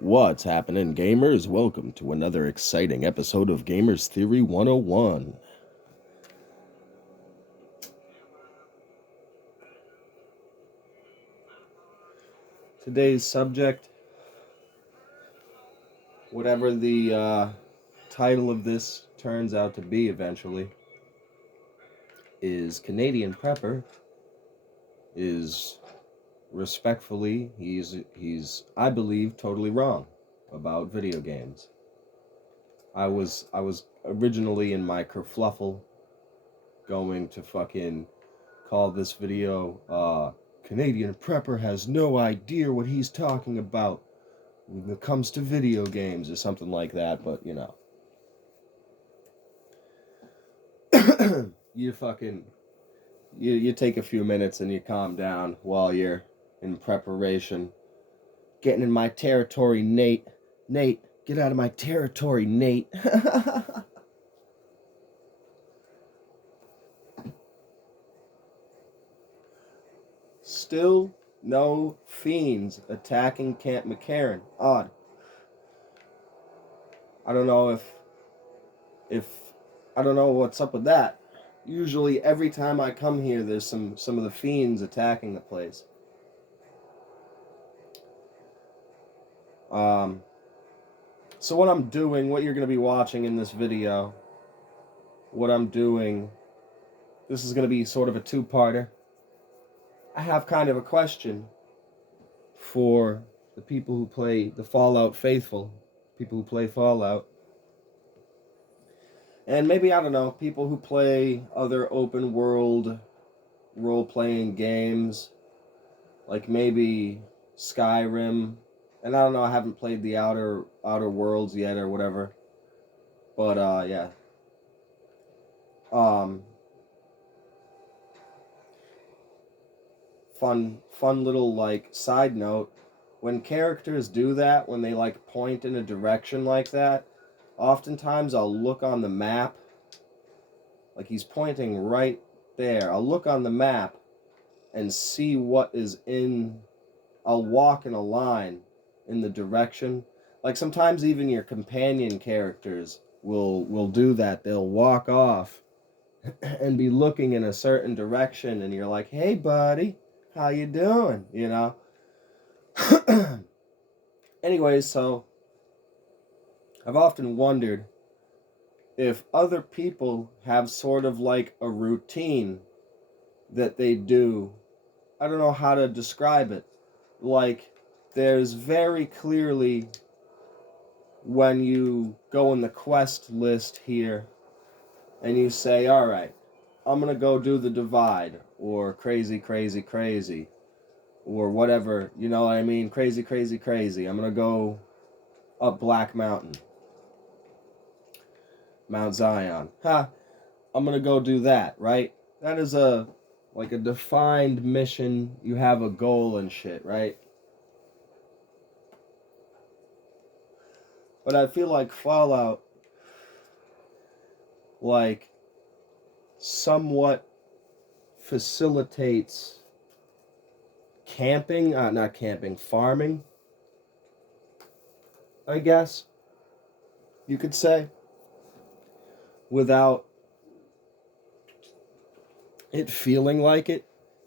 What's happening, gamers? Welcome to another exciting episode of Gamers Theory 101. Today's subject, whatever the title of this turns out to be eventually, is Canadian Prepper is respectfully, he's I believe totally wrong about video games. I was originally in my kerfluffle going to fucking call this video Canadian Prepper has no idea what he's talking about when it comes to video games or something like that, but you know. you take a few minutes and you calm down while you're in preparation. Getting in my territory, Nate. Nate, get out of my territory, Nate. Still no fiends attacking Camp McCarran. Odd. I don't know if I don't know what's up with that. Usually every time I come here there's some of the fiends attacking the place. So what I'm doing, what you're going to be watching in this video, what I'm doing, this is going to be sort of a two-parter. I have kind of a question for the people who play the Fallout faithful, people who play Fallout. And maybe, I don't know, people who play other open world role-playing games, like maybe Skyrim. And I don't know, I haven't played the Outer Worlds yet or whatever. But yeah. Fun little like side note. When characters do that, when they like point in a direction like that, oftentimes I'll look on the map. Like he's pointing right there. I'll look on the map and see what is in. I'll walk in a line in the direction. Like sometimes even your companion characters will do that. They'll walk off and be looking in a certain direction, and you're like, "Hey, buddy, how you doing?" You know. Anyways, so I've often wondered if other people have sort of like a routine that they do. I don't know how to describe it. Like, there's very clearly when you go in the quest list here and you say, all right, I'm going to go do the Divide or crazy, crazy, crazy or whatever, you know what I mean? Crazy, crazy, crazy. I'm going to go up Black Mountain, Mount Zion. I'm going to go do that, right? That is like a defined mission. You have a goal and shit, right? But I feel like Fallout, like, somewhat facilitates camping, not camping, farming, I guess you could say, without it feeling like it,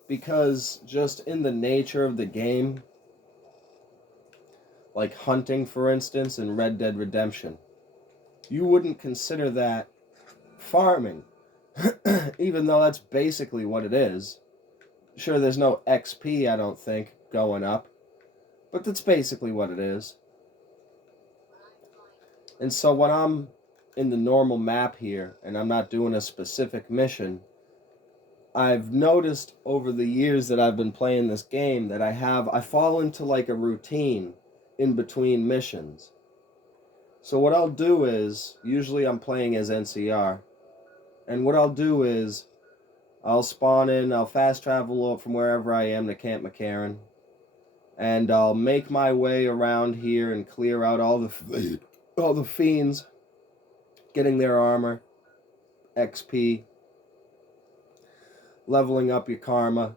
because just in the nature of the game, like hunting, for instance, in Red Dead Redemption, you wouldn't consider that farming, even though that's basically what it is. Sure, there's no XP, I don't think, going up, but that's basically what it is. And so when I'm in the normal map here, and I'm not doing a specific mission, I've noticed over the years that I've been playing this game that I fall into like a routine in between missions. So what I'll do is, usually I'm playing as NCR, and what I'll do is, I'll spawn in, I'll fast travel from wherever I am to Camp McCarran, and I'll make my way around here and clear out all the fiends, getting their armor, XP, leveling up your karma,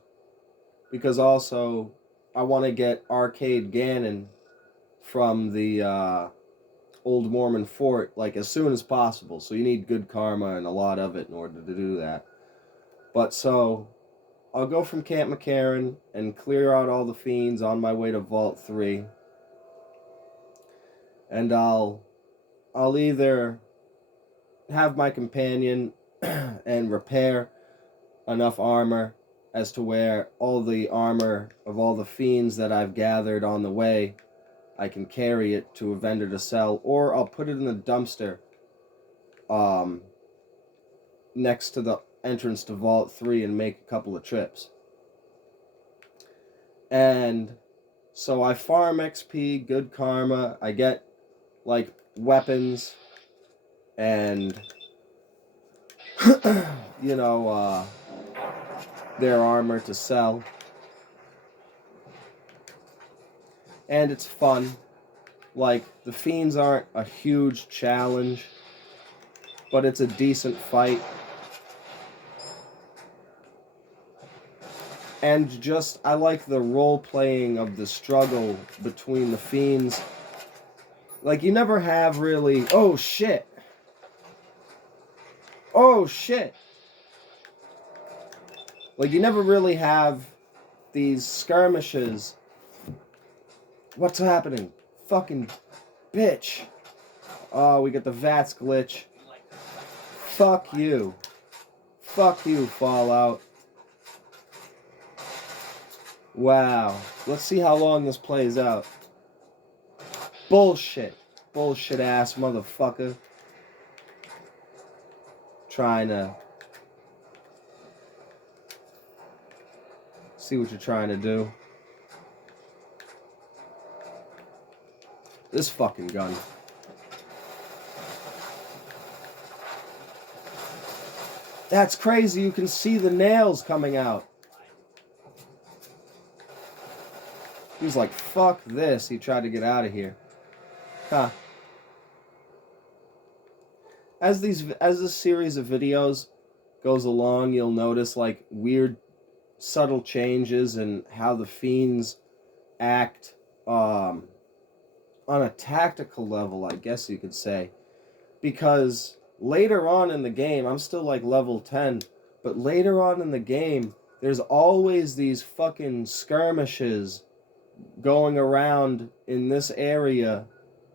because also I want to get Arcade Ganon from the old Mormon fort like as soon as possible. So you need good karma and a lot of it in order to do that. But so I'll go from Camp McCarran and clear out all the fiends on my way to Vault 3. And I'll either have my companion and repair enough armor as to where all the armor of all the fiends that I've gathered on the way, I can carry it to a vendor to sell, or I'll put it in the dumpster next to the entrance to Vault 3 and make a couple of trips. And so I farm XP, good karma, I get like weapons and you know, their armor to sell. And it's fun. Like, the fiends aren't a huge challenge, but it's a decent fight. And just, I like the role-playing of the struggle between the fiends. Like, you never have really, oh shit. Oh shit. Like, you never really have these skirmishes. What's happening? Fucking bitch. Oh, we got the VATS glitch. Fuck you. Fuck you, Fallout. Wow. Let's see how long this plays out. Bullshit. Bullshit ass motherfucker. Trying to see what you're trying to do. This fucking gun. That's crazy. You can see the nails coming out. He's like, fuck this. He tried to get out of here. Huh. As this series of videos goes along, you'll notice like weird subtle changes in how the fiends act on a tactical level, I guess you could say. Because later on in the game, I'm still like level 10, but later on in the game, there's always these fucking skirmishes going around in this area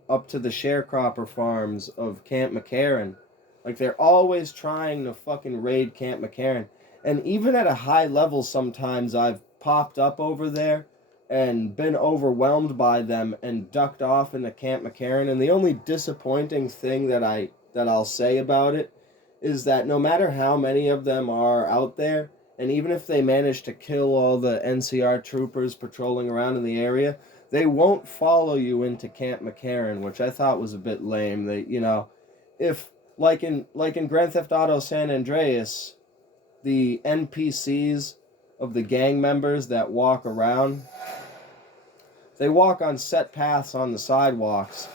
up to the sharecropper farms of Camp McCarran. Like, they're always trying to fucking raid Camp McCarran. And even at a high level, sometimes I've popped up over there and been overwhelmed by them and ducked off into Camp McCarran. And the only disappointing thing that I'll say about it is that no matter how many of them are out there, and even if they manage to kill all the NCR troopers patrolling around in the area, they won't follow you into Camp McCarran, which I thought was a bit lame. They, you know, if like in Grand Theft Auto San Andreas, the NPCs of the gang members that walk around, they walk on set paths on the sidewalks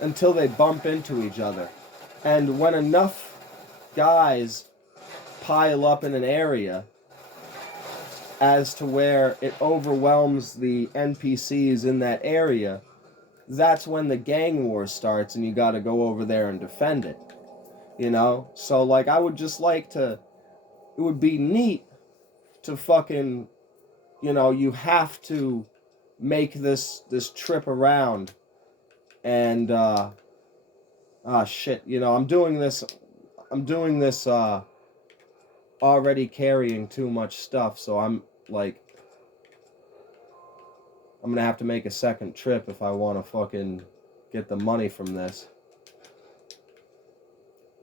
until they bump into each other. And when enough guys pile up in an area as to where it overwhelms the NPCs in that area, that's when the gang war starts and you gotta go over there and defend it. You know? So, like, I would just like to... It would be neat to fucking... You know, you have to make this trip around. And, shit. You know, I'm doing this already carrying too much stuff, so I'm like, I'm gonna have to make a second trip if I want to fucking get the money from this.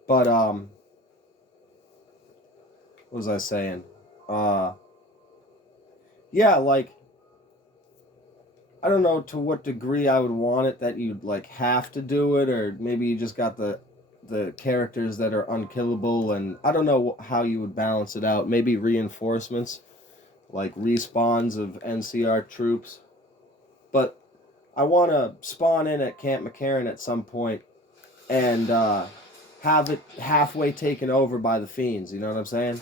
But what was I saying? Yeah, like, I don't know to what degree I would want it that you'd like have to do it, or maybe you just got the characters that are unkillable, and I don't know how you would balance it out. Maybe reinforcements, like respawns of NCR troops. But I want to spawn in at Camp McCarran at some point and have it halfway taken over by the fiends, you know what I'm saying?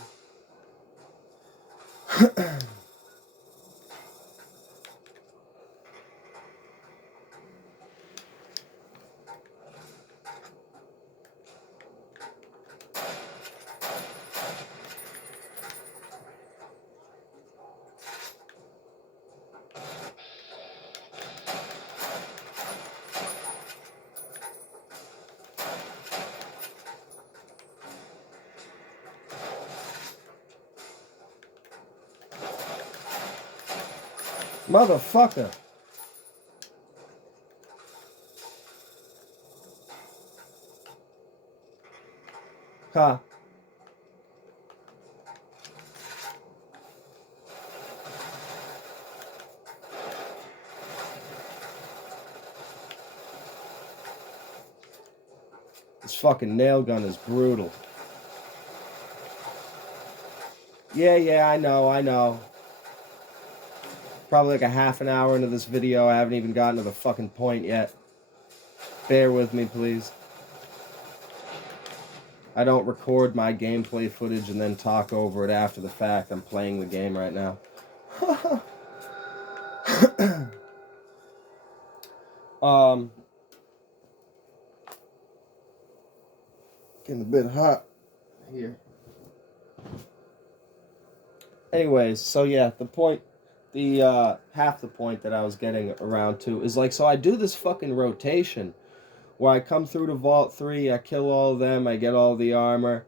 Motherfucker. Huh. This fucking nail gun is brutal. Yeah, I know. Probably like a half an hour into this video. I haven't even gotten to the fucking point yet. Bear with me, please. I don't record my gameplay footage and then talk over it after the fact. I'm playing the game right now. Getting a bit hot here. Anyways, so yeah, half the point that I was getting around to is like, so I do this fucking rotation where I come through to Vault 3, I kill all of them, I get all the armor,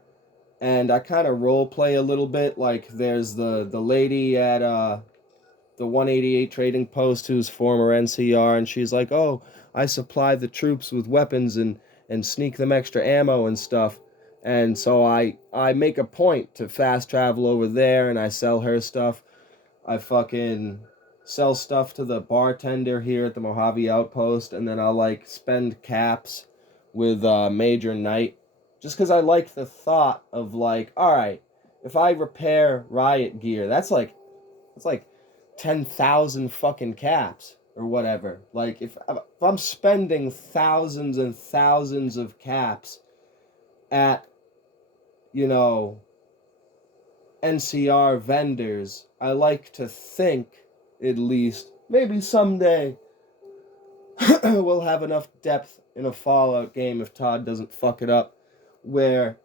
and I kind of role play a little bit. Like, there's the lady at the 188 trading post who's former NCR, and she's like, oh, I supply the troops with weapons and sneak them extra ammo and stuff. And so I make a point to fast travel over there, and I sell her stuff. I fucking sell stuff to the bartender here at the Mojave Outpost, and then I'll like spend caps with Major Knight, just because I like the thought of like, all right, if I repair riot gear, that's like 10,000 fucking caps or whatever. Like if I'm spending thousands and thousands of caps at, you know, NCR vendors, I like to think, at least, maybe someday we'll have enough depth in a Fallout game if Todd doesn't fuck it up, where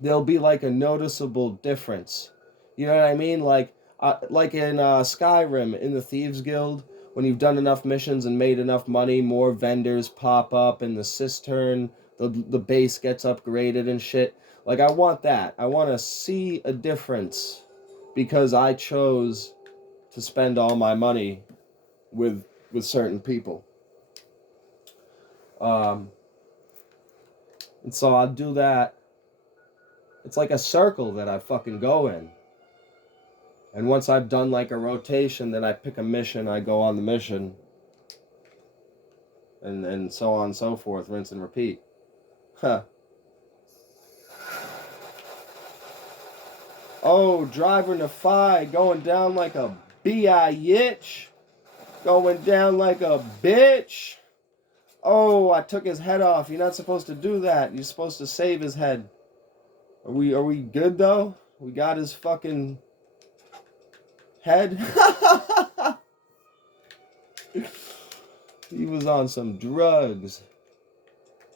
there'll be like a noticeable difference. You know what I mean? Like in Skyrim, in the Thieves Guild, when you've done enough missions and made enough money, more vendors pop up, and the cistern, the base gets upgraded and shit. Like, I want that. I want to see a difference because I chose to spend all my money with certain people. And so I'll do that. It's like a circle that I fucking go in. And once I've done like a rotation, then I pick a mission, I go on the mission, and so on and so forth, rinse and repeat. Huh. Oh, Driver Nafai going down like a bitch. Going down like a bitch. Oh, I took his head off. You're not supposed to do that. You're supposed to save his head. Are we good though? We got his fucking head. He was on some drugs.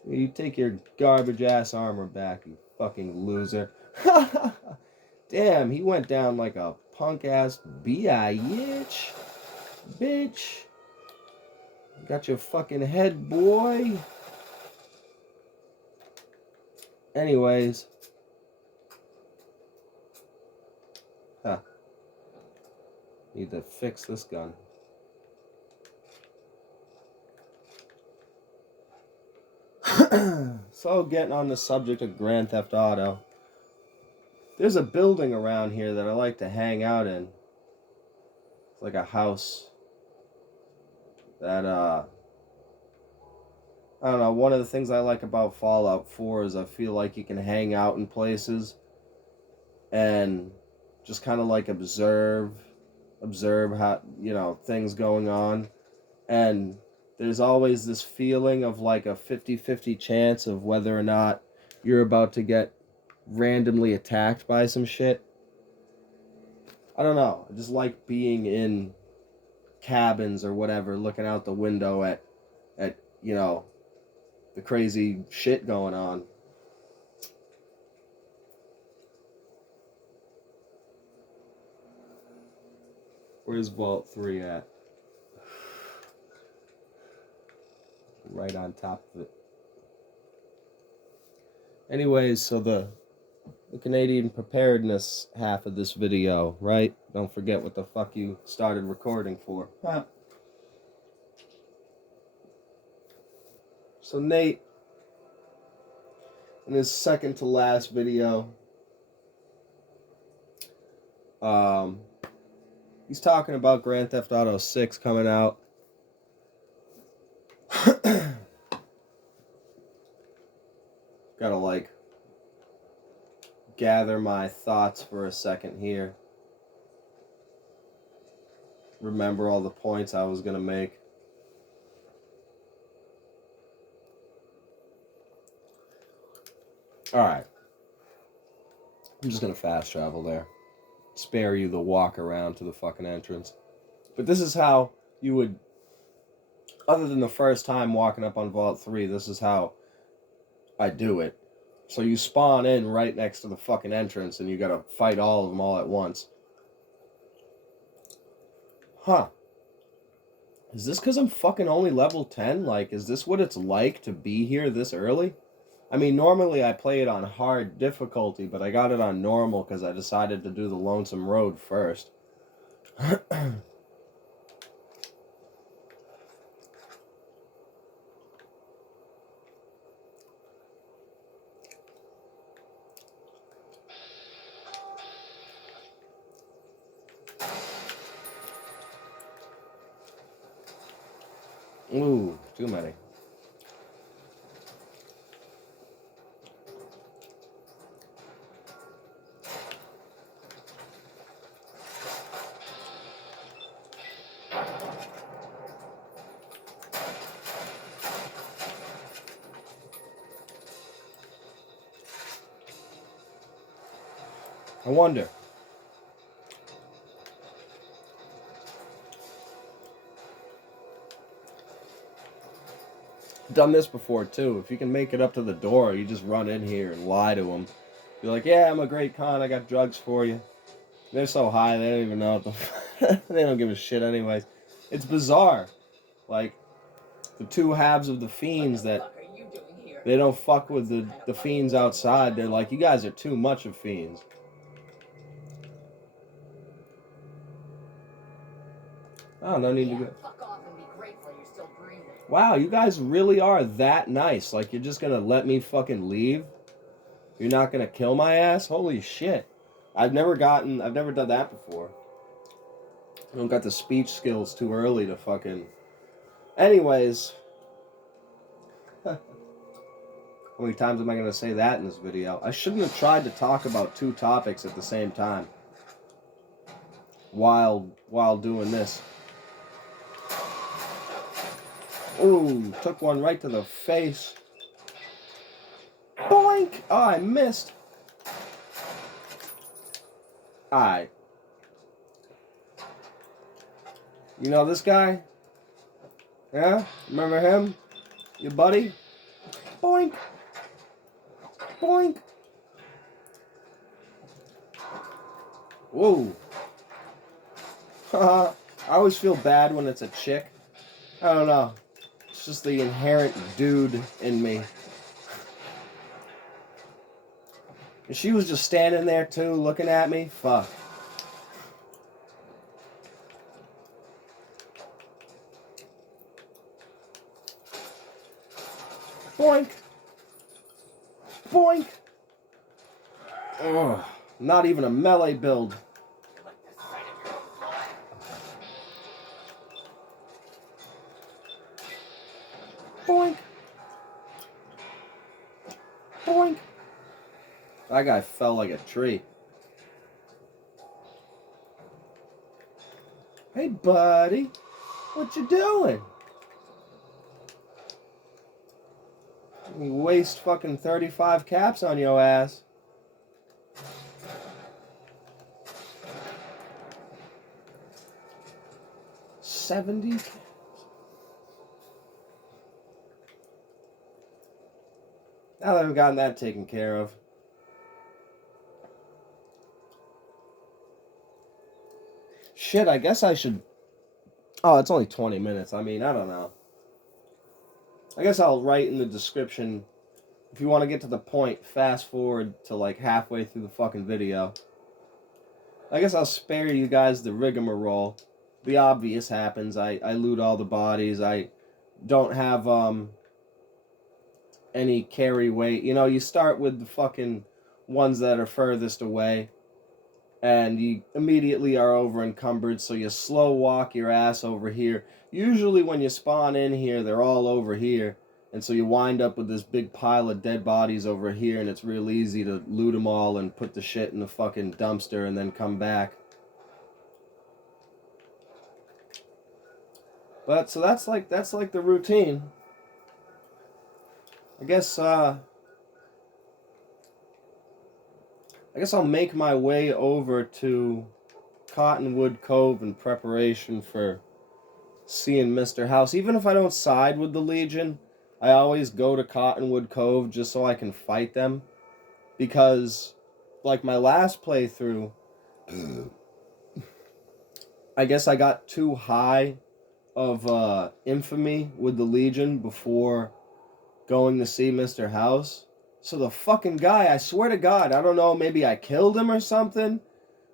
You take your garbage ass armor back, you fucking loser. Damn, he went down like a punk ass bitch. Bitch. Got your fucking head, boy. Anyways. Huh. Need to fix this gun. So, getting on the subject of Grand Theft Auto. There's a building around here that I like to hang out in. It's like a house that, I don't know, one of the things I like about Fallout 4 is I feel like you can hang out in places and just kind of like observe how, you know, things going on. And there's always this feeling of like a 50-50 chance of whether or not you're about to get randomly attacked by some shit. I don't know. I just like being in cabins or whatever, looking out the window at you know, the crazy shit going on. Where's Vault 3 at? Right on top of it. Anyways, so the the Canadian preparedness half of this video, right? Don't forget what the fuck you started recording for. Huh. So Nate, in his second to last video, he's talking about Grand Theft Auto 6 coming out. Gotta like gather my thoughts for a second here. Remember all the points I was gonna make. Alright. I'm just gonna fast travel there. Spare you the walk around to the fucking entrance. But this is how you would, other than the first time walking up on Vault 3, this is how I do it. So you spawn in right next to the fucking entrance and you gotta fight all of them all at once. Huh. Is this because I'm fucking only level 10? Like, is this what it's like to be here this early? I mean, normally I play it on hard difficulty, but I got it on normal because I decided to do the Lonesome Road first. Ooh, too many. I wonder. Done this before too. If you can make it up to the door, you just run in here and lie to them. You're like, yeah, I'm a great con. I got drugs for you. They're so high they don't even know what the they don't give a shit anyways. It's bizarre. Like the two halves of the fiends that they don't fuck with the fiends outside. They're like, you guys are too much of fiends. Oh, no need to go. Fuck off and be grateful you're still breathing. Wow, you guys really are that nice. Like, you're just gonna let me fucking leave? You're not gonna kill my ass? Holy shit. I've never done that before. I don't got the speech skills too early to fucking... Anyways. How many times am I gonna say that in this video? I shouldn't have tried to talk about two topics at the same time. While doing this. Ooh, took one right to the face. Boink! Oh, I missed. Alright. You know this guy? Yeah? Remember him? Your buddy? Boink! Boink! Whoa. I always feel bad when it's a chick. I don't know. It's just the inherent dude in me. And she was just standing there too, looking at me. Fuck. Boink. Boink. Ugh. Not even a melee build. Boink. Boink. That guy fell like a tree. Hey, buddy. What you doing? You waste fucking 35 caps on your ass. $70 caps. Now that we've gotten that taken care of. Shit, I guess I should... Oh, it's only 20 minutes. I mean, I don't know. I guess I'll write in the description if you want to get to the point, fast forward to like halfway through the fucking video. I guess I'll spare you guys the rigmarole. The obvious happens. I loot all the bodies. I don't have any carry weight. You know, you start with the fucking ones that are furthest away, and you immediately are over encumbered, so you slow walk your ass over here. Usually when you spawn in here, they're all over here, and so you wind up with this big pile of dead bodies over here, and it's real easy to loot them all and put the shit in the fucking dumpster and then come back. But so that's like the routine. I guess I'll make my way over to Cottonwood Cove in preparation for seeing Mr. House. Even if I don't side with the Legion, I always go to Cottonwood Cove just so I can fight them. Because, like my last playthrough, I guess I got too high of infamy with the Legion before going to see Mr. House. So the fucking guy, I swear to God, I don't know, maybe I killed him or something,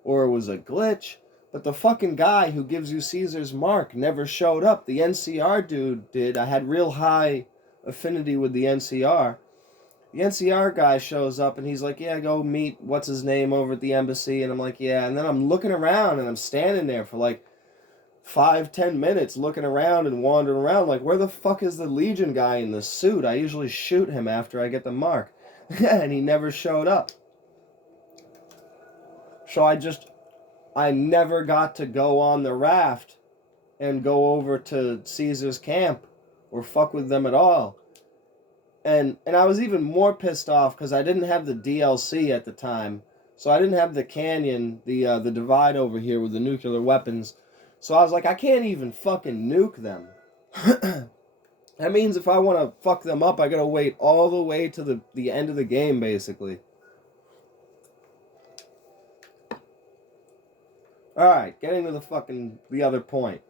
or it was a glitch, but the fucking guy who gives you Caesar's mark never showed up. The NCR dude did. I had real high affinity with the NCR. The NCR guy shows up and he's like, yeah, go meet what's his name over at the embassy. And I'm like, yeah. And then I'm looking around and I'm standing there for like 5-10 minutes looking around and wandering around like, where the fuck is the Legion guy in the suit? I usually shoot him after I get the mark. And he never showed up. So I never got to go on the raft and go over to Caesar's camp or fuck with them at all. And I was even more pissed off because I didn't have the DLC at the time. So I didn't have the canyon, the divide over here with the nuclear weapons. So I was like, I can't even fucking nuke them. That means if I want to fuck them up, I gotta wait all the way to the end of the game, basically. Alright, getting to the other point.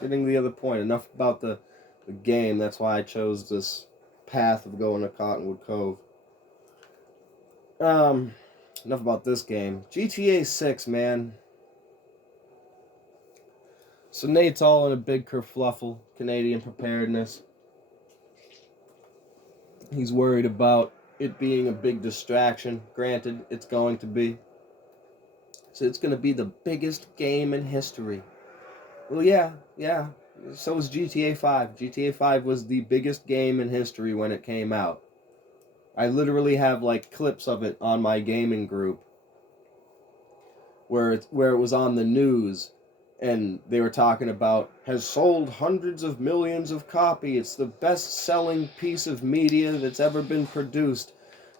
Enough about the game. That's why I chose this path of going to Cottonwood Cove. Enough about this game. GTA 6, man. So Nate's all in a big kerfluffle, Canadian preparedness. He's worried about it being a big distraction. Granted, it's going to be. So it's going to be the biggest game in history. Well, yeah. So was GTA 5. GTA 5 was the biggest game in history when it came out. I literally have like clips of it on my gaming group where it was on the news. And they were talking about, has sold hundreds of millions of copies. It's the best-selling piece of media that's ever been produced.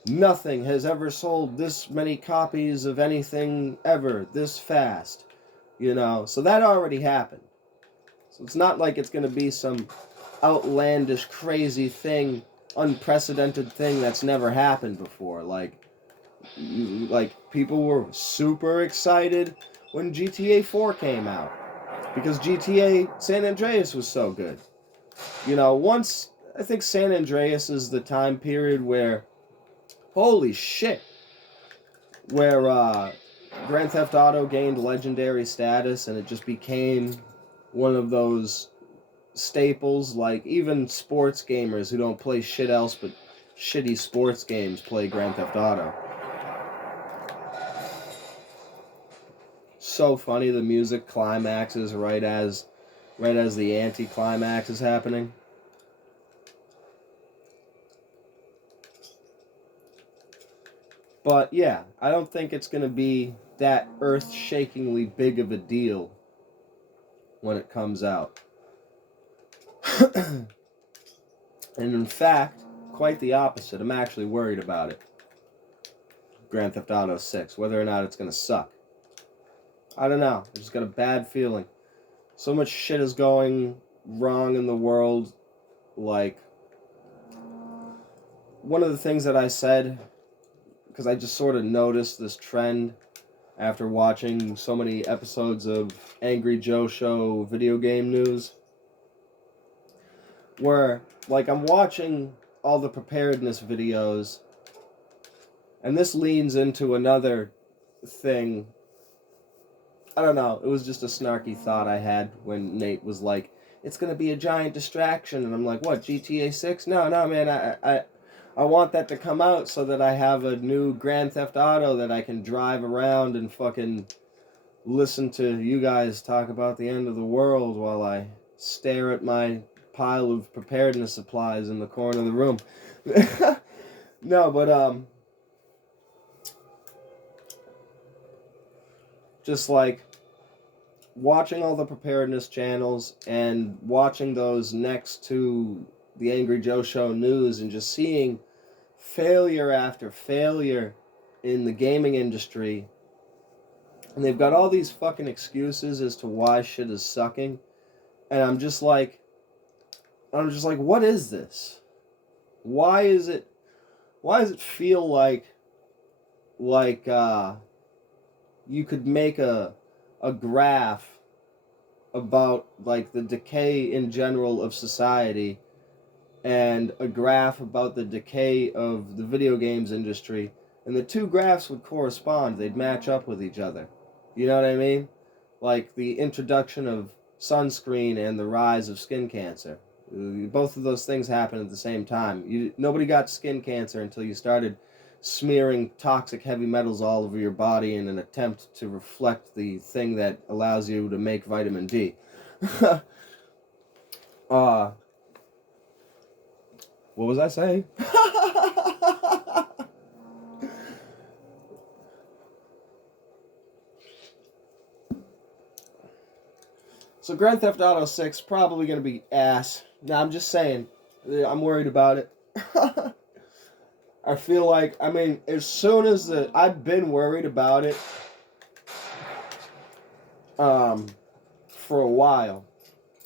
Nothing has ever sold this many copies of anything ever, this fast. You know, so that already happened. So it's not like it's going to be some outlandish, crazy thing, unprecedented thing that's never happened before. Like people were super excited when GTA 4 came out, because GTA San Andreas was so good. You know, once, I think San Andreas is the time period where, holy shit, where Grand Theft Auto gained legendary status and it just became one of those staples. Like, even sports gamers who don't play shit else but shitty sports games play Grand Theft Auto. So funny, the music climaxes right as the anti-climax is happening. But yeah, I don't think it's going to be that earth-shakingly big of a deal when it comes out. And in fact, quite the opposite. I'm actually worried about it. Grand Theft Auto 6, whether or not it's going to suck. I don't know. I just got a bad feeling. So much shit is going wrong in the world. Like, one of the things that I said, because I just sort of noticed this trend after watching so many episodes of Angry Joe Show video game news, where, like, I'm watching all the preparedness videos, and this leans into another thing. I don't know, it was just a snarky thought I had when Nate was like, it's going to be a giant distraction, and I'm like, what, GTA 6? No, man, I want that to come out so that I have a new Grand Theft Auto that I can drive around and fucking listen to you guys talk about the end of the world while I stare at my pile of preparedness supplies in the corner of the room. No, but just like watching all the preparedness channels and watching those next to the Angry Joe Show news and just seeing failure after failure in the gaming industry. And they've got all these fucking excuses as to why shit is sucking. And I'm just like, what is this? Why is it feel like you could make a graph about like the decay in general of society and a graph about the decay of the video games industry, and the two graphs would correspond, they'd match up with each other. You know what I mean? Like the introduction of sunscreen and the rise of skin cancer. Both of those things happen at the same time. Nobody got skin cancer until you started smearing toxic heavy metals all over your body in an attempt to reflect the thing that allows you to make vitamin D. What was I saying? So Grand Theft Auto 6 probably going to be ass. Now I'm just saying, I'm worried about it. I feel like, I mean, as soon as I've been worried about it for a while.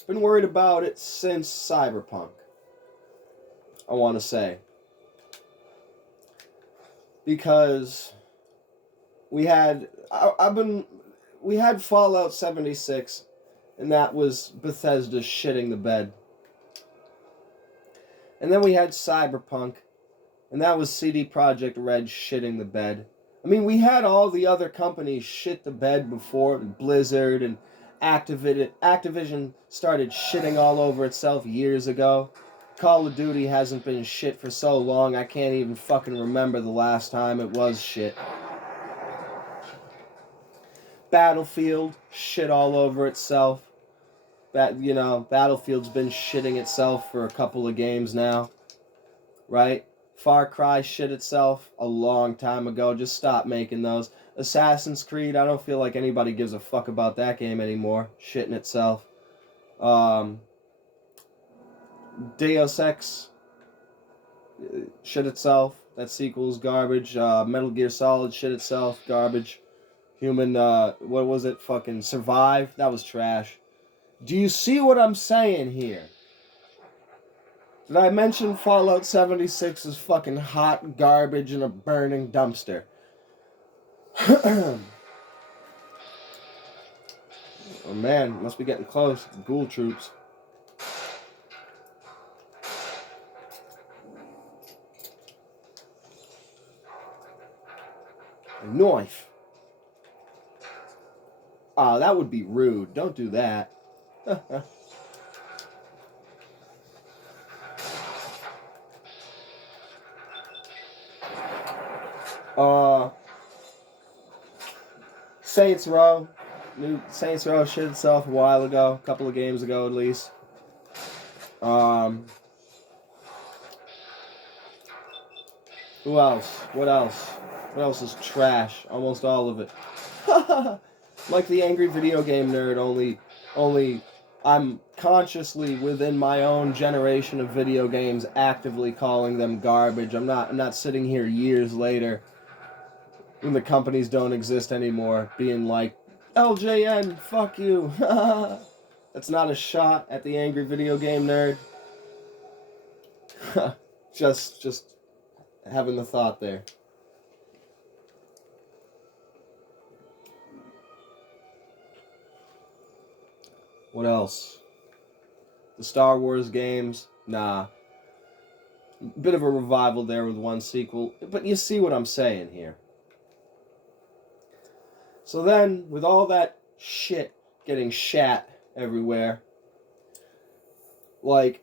Been worried about it since Cyberpunk, I want to say. Because we had Fallout 76, and that was Bethesda shitting the bed. And then we had Cyberpunk, and that was CD Projekt Red shitting the bed. I mean, we had all the other companies shit the bed before, Blizzard and Activision started shitting all over itself years ago. Call of Duty hasn't been shit for so long, I can't even fucking remember the last time it was shit. Battlefield, shit all over itself. Battlefield's been shitting itself for a couple of games now. Right? Far Cry shit itself a long time ago. Just stop making those. Assassin's Creed, I don't feel like anybody gives a fuck about that game anymore. Shitting itself. Deus Ex shit itself. That sequel's garbage. Metal Gear Solid shit itself. Garbage. Human, what was it? Fucking Survive. That was trash. Do you see what I'm saying here? Did I mention Fallout 76 is fucking hot garbage in a burning dumpster? Oh man, must be getting close. The ghoul troops. A knife. Ah, that would be rude. Don't do that. Saints Row. New Saints Row shit itself a while ago. A couple of games ago at least. Who else? What else? What else is trash? Almost all of it. Like the angry video game nerd, only I'm consciously within my own generation of video games actively calling them garbage. I'm not sitting here years later when the companies don't exist anymore being like, LJN, fuck you. That's not a shot at the angry video game nerd. just having the thought there. What else? The Star Wars games? Nah. Bit of a revival there with one sequel, but you see what I'm saying here. So then, with all that shit getting shat everywhere, like,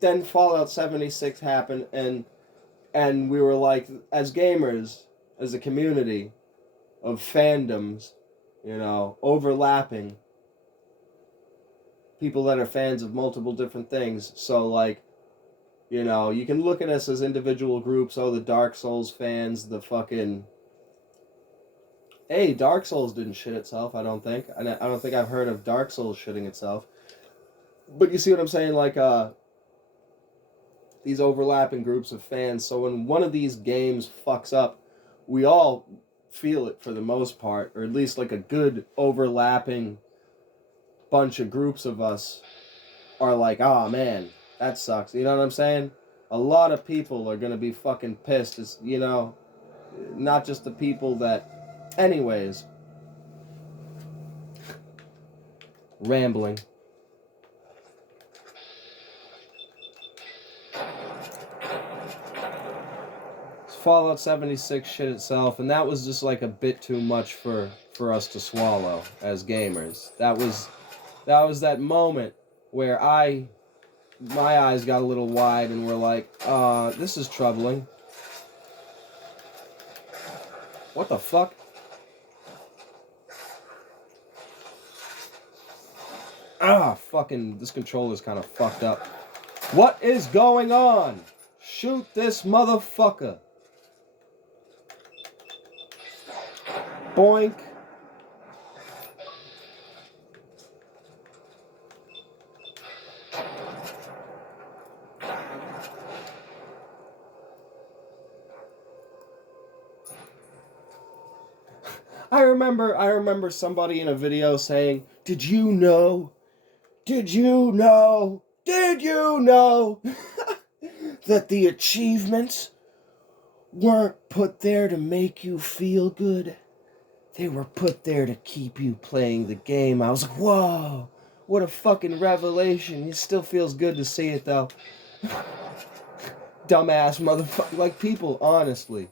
then Fallout 76 happened, and we were like, as gamers, as a community of fandoms, you know, overlapping, people that are fans of multiple different things. So, like, you know, you can look at us as individual groups. Oh, the Dark Souls fans, the fucking... Hey, Dark Souls didn't shit itself, I don't think. I don't think I've heard of Dark Souls shitting itself. But you see what I'm saying? Like, these overlapping groups of fans. So when one of these games fucks up, we all feel it for the most part, or at least like a good overlapping bunch of groups of us are like, oh man, that sucks. You know what I'm saying? A lot of people are gonna be fucking pissed. It's, you know, not just the people that... Anyways. Rambling. Fallout 76 shit itself, and that was just like a bit too much for us to swallow as gamers. That was that moment where my eyes got a little wide and were like, this is troubling. What the fuck? Fucking, this controller's kind of fucked up. What is going on? Shoot this motherfucker. Boink. I remember somebody in a video saying, Did you know that the achievements weren't put there to make you feel good? They were put there to keep you playing the game. I was like, whoa, what a fucking revelation. It still feels good to see it, though. Dumbass motherfucker. Like, people, honestly.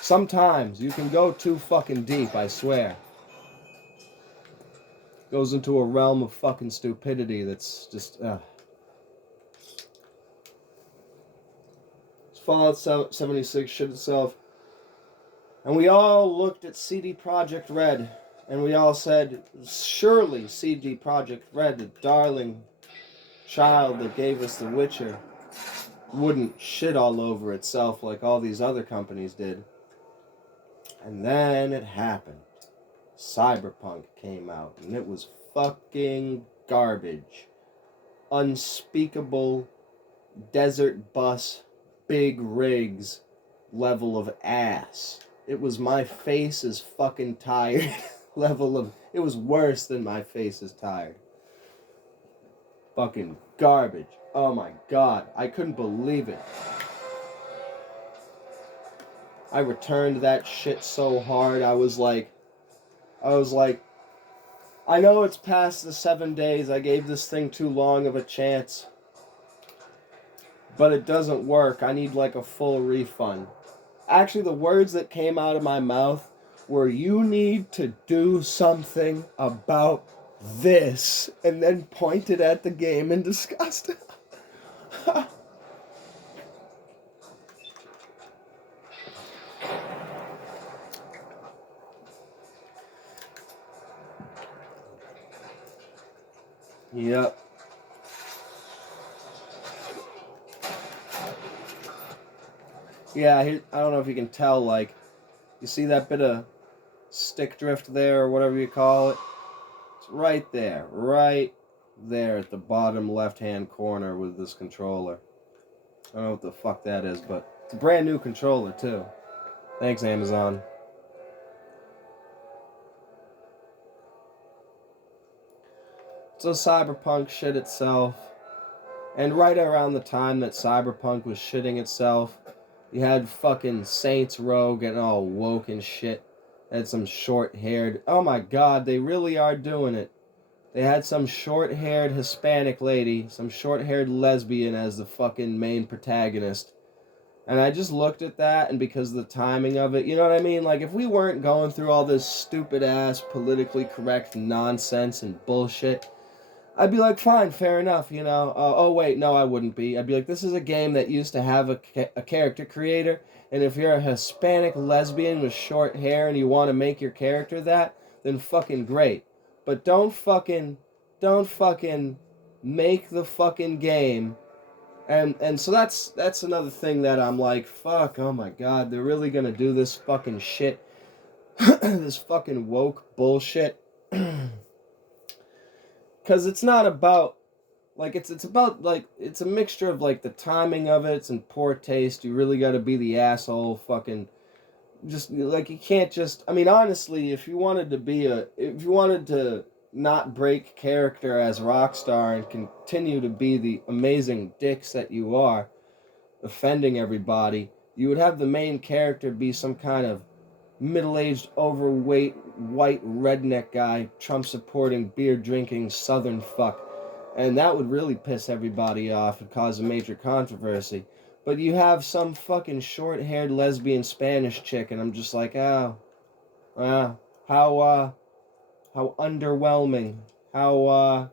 Sometimes you can go too fucking deep, I swear. Goes into a realm of fucking stupidity that's just, Fallout 76 shit itself. And we all looked at CD Projekt Red, and we all said, surely CD Projekt Red, the darling child that gave us The Witcher, wouldn't shit all over itself like all these other companies did. And then it happened. Cyberpunk came out, and it was fucking garbage. Unspeakable desert bus, big rigs level of ass. It was my face is fucking tired level of... It was worse than my face is tired. Fucking garbage. Oh my god. I couldn't believe it. I returned that shit so hard. I was like, I know it's past the 7 days. I gave this thing too long of a chance. But it doesn't work. I need like a full refund. Actually, the words that came out of my mouth were, you need to do something about this. And then pointed at the game in disgust. Yep. Yeah, I don't know if you can tell, like, you see that bit of stick drift there, or whatever you call it? It's right there at the bottom left-hand corner with this controller. I don't know what the fuck that is, but it's a brand new controller, too. Thanks, Amazon. So Cyberpunk shit itself. And right around the time that Cyberpunk was shitting itself, you had fucking Saints Row getting all woke and shit. Had some short-haired... Oh my god, they really are doing it. They had some short-haired Hispanic lady, some short-haired lesbian as the fucking main protagonist. And I just looked at that, and because of the timing of it, you know what I mean? Like, if we weren't going through all this stupid-ass, politically correct nonsense and bullshit, I'd be like, fine, fair enough, you know. Oh, wait, no, I wouldn't be. I'd be like, this is a game that used to have a character creator, and if you're a Hispanic lesbian with short hair and you want to make your character that, then fucking great. But don't fucking make the fucking game. And so that's another thing that I'm like, fuck, oh my god, they're really gonna do this fucking shit. This fucking woke bullshit. Cause it's not about like it's about like it's a mixture of like the timing of it, it's in poor taste. You really gotta be the asshole fucking just like you can't just I mean honestly if you wanted to not break character as Rockstar and continue to be the amazing dicks that you are, offending everybody, you would have the main character be some kind of middle-aged, overweight, white redneck guy, Trump supporting, beer drinking southern fuck. And that would really piss everybody off and cause a major controversy. But you have some fucking short-haired lesbian Spanish chick, and I'm just like, how underwhelming, how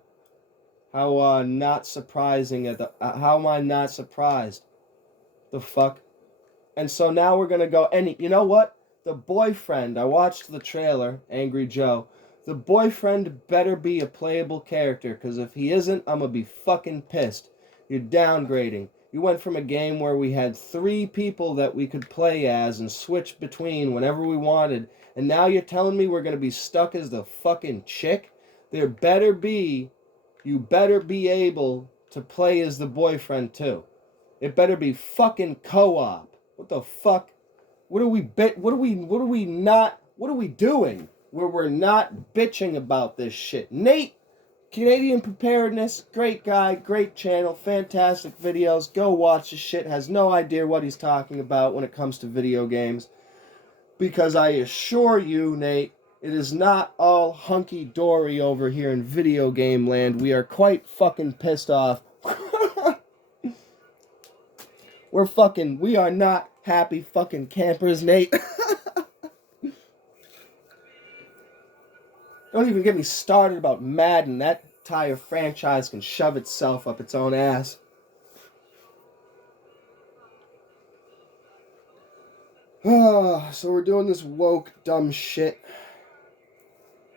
not surprising how am I not surprised? The fuck? And so now we're gonna go, and you know what? The boyfriend, I watched the trailer, Angry Joe. The boyfriend better be a playable character, because if he isn't, I'm gonna be fucking pissed. You're downgrading. You went from a game where we had 3 people that we could play as and switch between whenever we wanted, and now you're telling me we're gonna be stuck as the fucking chick? You better be able to play as the boyfriend too. It better be fucking co-op. What the fuck? What are we doing where we're not bitching about this shit? Nate, Canadian Preparedness, great guy, great channel, fantastic videos. Go watch this shit. Has no idea what he's talking about when it comes to video games. Because I assure you, Nate, it is not all hunky-dory over here in video game land. We are quite fucking pissed off. We are not happy fucking campers, Nate. Don't even get me started about Madden. That entire franchise can shove itself up its own ass. So we're doing this woke, dumb shit.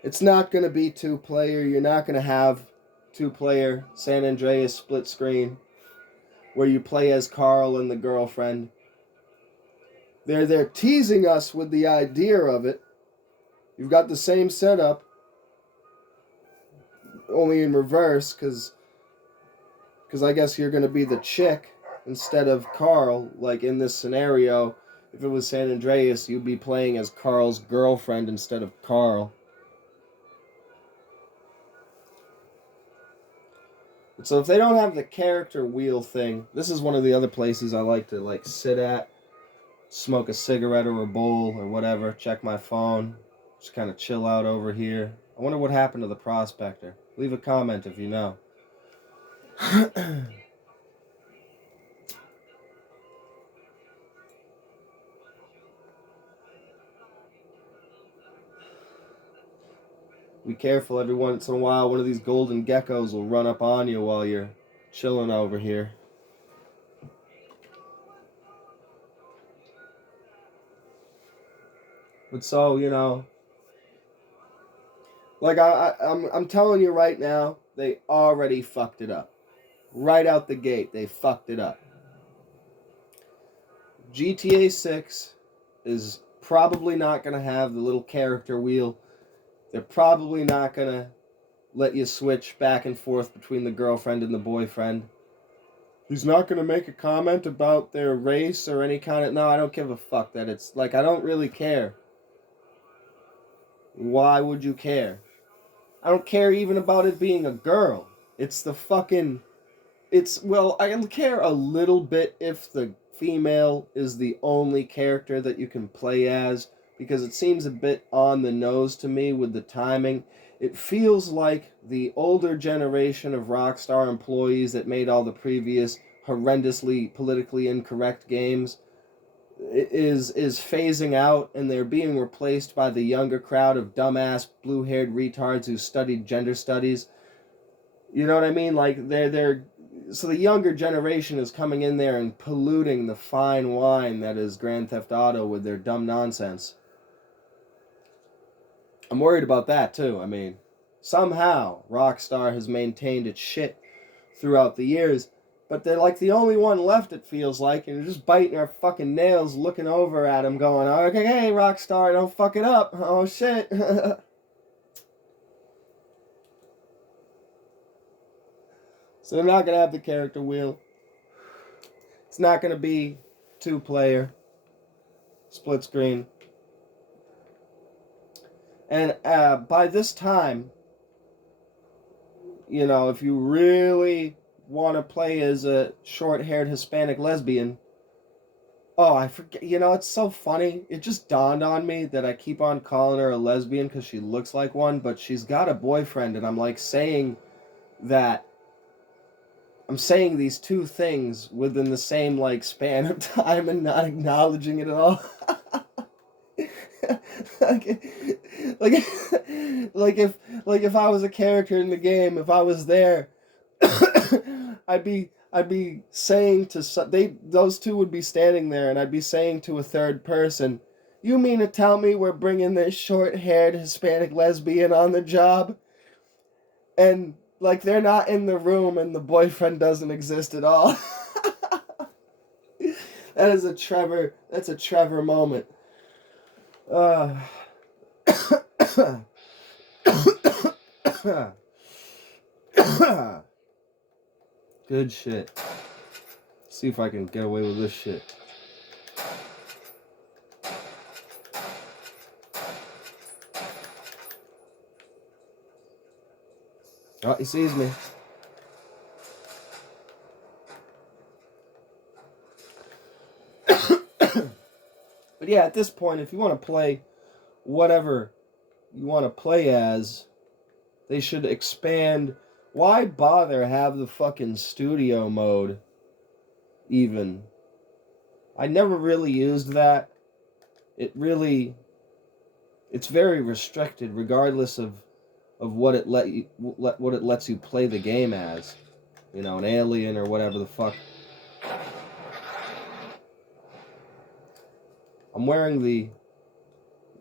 It's not going to be 2-player. You're not going to have 2-player San Andreas split screen where you play as Carl and the girlfriend. They're teasing us with the idea of it. You've got the same setup, only in reverse, because I guess you're going to be the chick instead of Carl. Like in this scenario, if it was San Andreas, you'd be playing as Carl's girlfriend instead of Carl. So if they don't have the character wheel thing, this is one of the other places I like to sit at, smoke a cigarette or a bowl or whatever, check my phone, just kind of chill out over here. I wonder what happened to the Prospector. Leave a comment if you know. Be careful, every once in a while one of these golden geckos will run up on you while you're chilling over here. But so, you know, like I'm telling you right now, they already fucked it up. Right out the gate, they fucked it up. GTA 6 is probably not going to have the little character wheel. They're probably not going to let you switch back and forth between the girlfriend and the boyfriend. He's not going to make a comment about their race or any kind of... No, I don't give a fuck that it's... Like, I don't really care. Why would you care? I don't care even about it being a girl. It's the fucking... Well, I care a little bit if the female is the only character that you can play as, because it seems a bit on the nose to me with the timing. it feels like the older generation of Rockstar employees that made all the previous horrendously politically incorrect games is phasing out, and they're being replaced by the younger crowd of dumbass blue-haired retards who studied gender studies. You know what I mean? Like they're so the younger generation is coming in there and polluting the fine wine that is Grand Theft Auto with their dumb nonsense. I'm worried about that too. I mean, somehow Rockstar has maintained its shit throughout the years, but they're like the only one left, it feels like, and they're just biting our fucking nails, looking over at them, going, okay, hey, Rockstar, don't fuck it up. Oh, shit. So they're not going to have the character wheel. It's not going to be 2-player, split screen. And by this time, you know, if you really want to play as a short-haired Hispanic lesbian, oh, I forget, you know, it's so funny. It just dawned on me that I keep on calling her a lesbian because she looks like one, but she's got a boyfriend, and I'm like saying that I'm saying these two things within the same like span of time and not acknowledging it at all. like, like if I was a character in the game, if I was there, I'd be saying to those two would be standing there, and I'd be saying to a third person, "You mean to tell me we're bringing this short-haired Hispanic lesbian on the job?" And like they're not in the room, and the boyfriend doesn't exist at all. That's a Trevor moment. Good shit. See if I can get away with this shit. Oh, he sees me. But yeah, at this point, if you want to play whatever you want to play as, they should expand. Why bother have the fucking studio mode, even? I never really used that. It's very restricted, regardless of what it what it lets you play the game as. You know, an alien or whatever the fuck. I'm wearing the...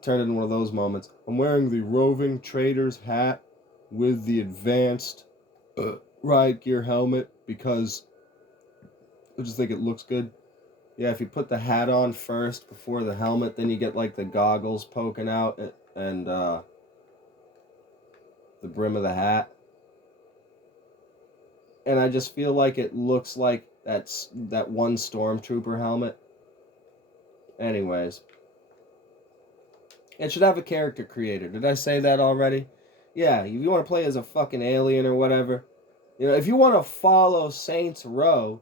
Turned into one of those moments. I'm wearing the roving trader's hat with the advanced riot gear helmet because I just think it looks good. Yeah, if you put the hat on first before the helmet, then you get like the goggles poking out and the brim of the hat. And I just feel like it looks like that one Stormtrooper helmet. Anyways. It should have a character creator. Did I say that already? Yeah, if you want to play as a fucking alien or whatever. You know, if you want to follow Saints Row,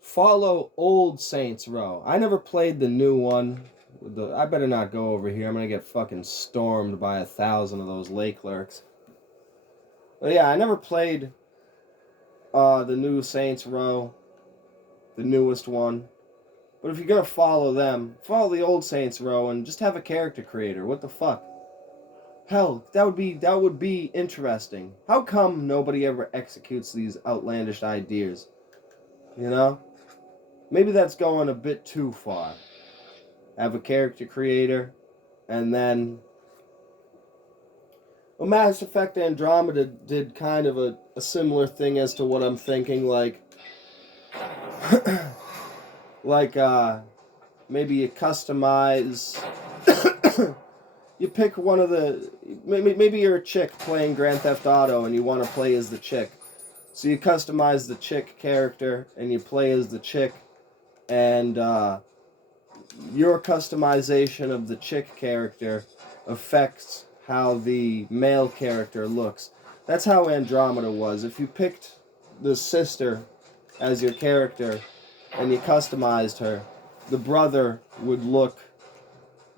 follow old Saints Row. I never played the new one. I better not go over here. I'm going to get fucking stormed by 1,000 of those lake lurks. But yeah, I never played the new Saints Row. The newest one. But if you're going to follow them, follow the old Saints Row and just have a character creator. What the fuck? Hell, that would be interesting. How come nobody ever executes these outlandish ideas? You know? Maybe that's going a bit too far. Have a character creator, and then... Well, Mass Effect Andromeda did kind of a similar thing as to what I'm thinking, like... maybe you customize... you pick one of the... Maybe you're a chick playing Grand Theft Auto and you want to play as the chick. So you customize the chick character and you play as the chick, and your customization of the chick character affects how the male character looks. That's how Andromeda was. If you picked the sister as your character and you customized her, the brother would look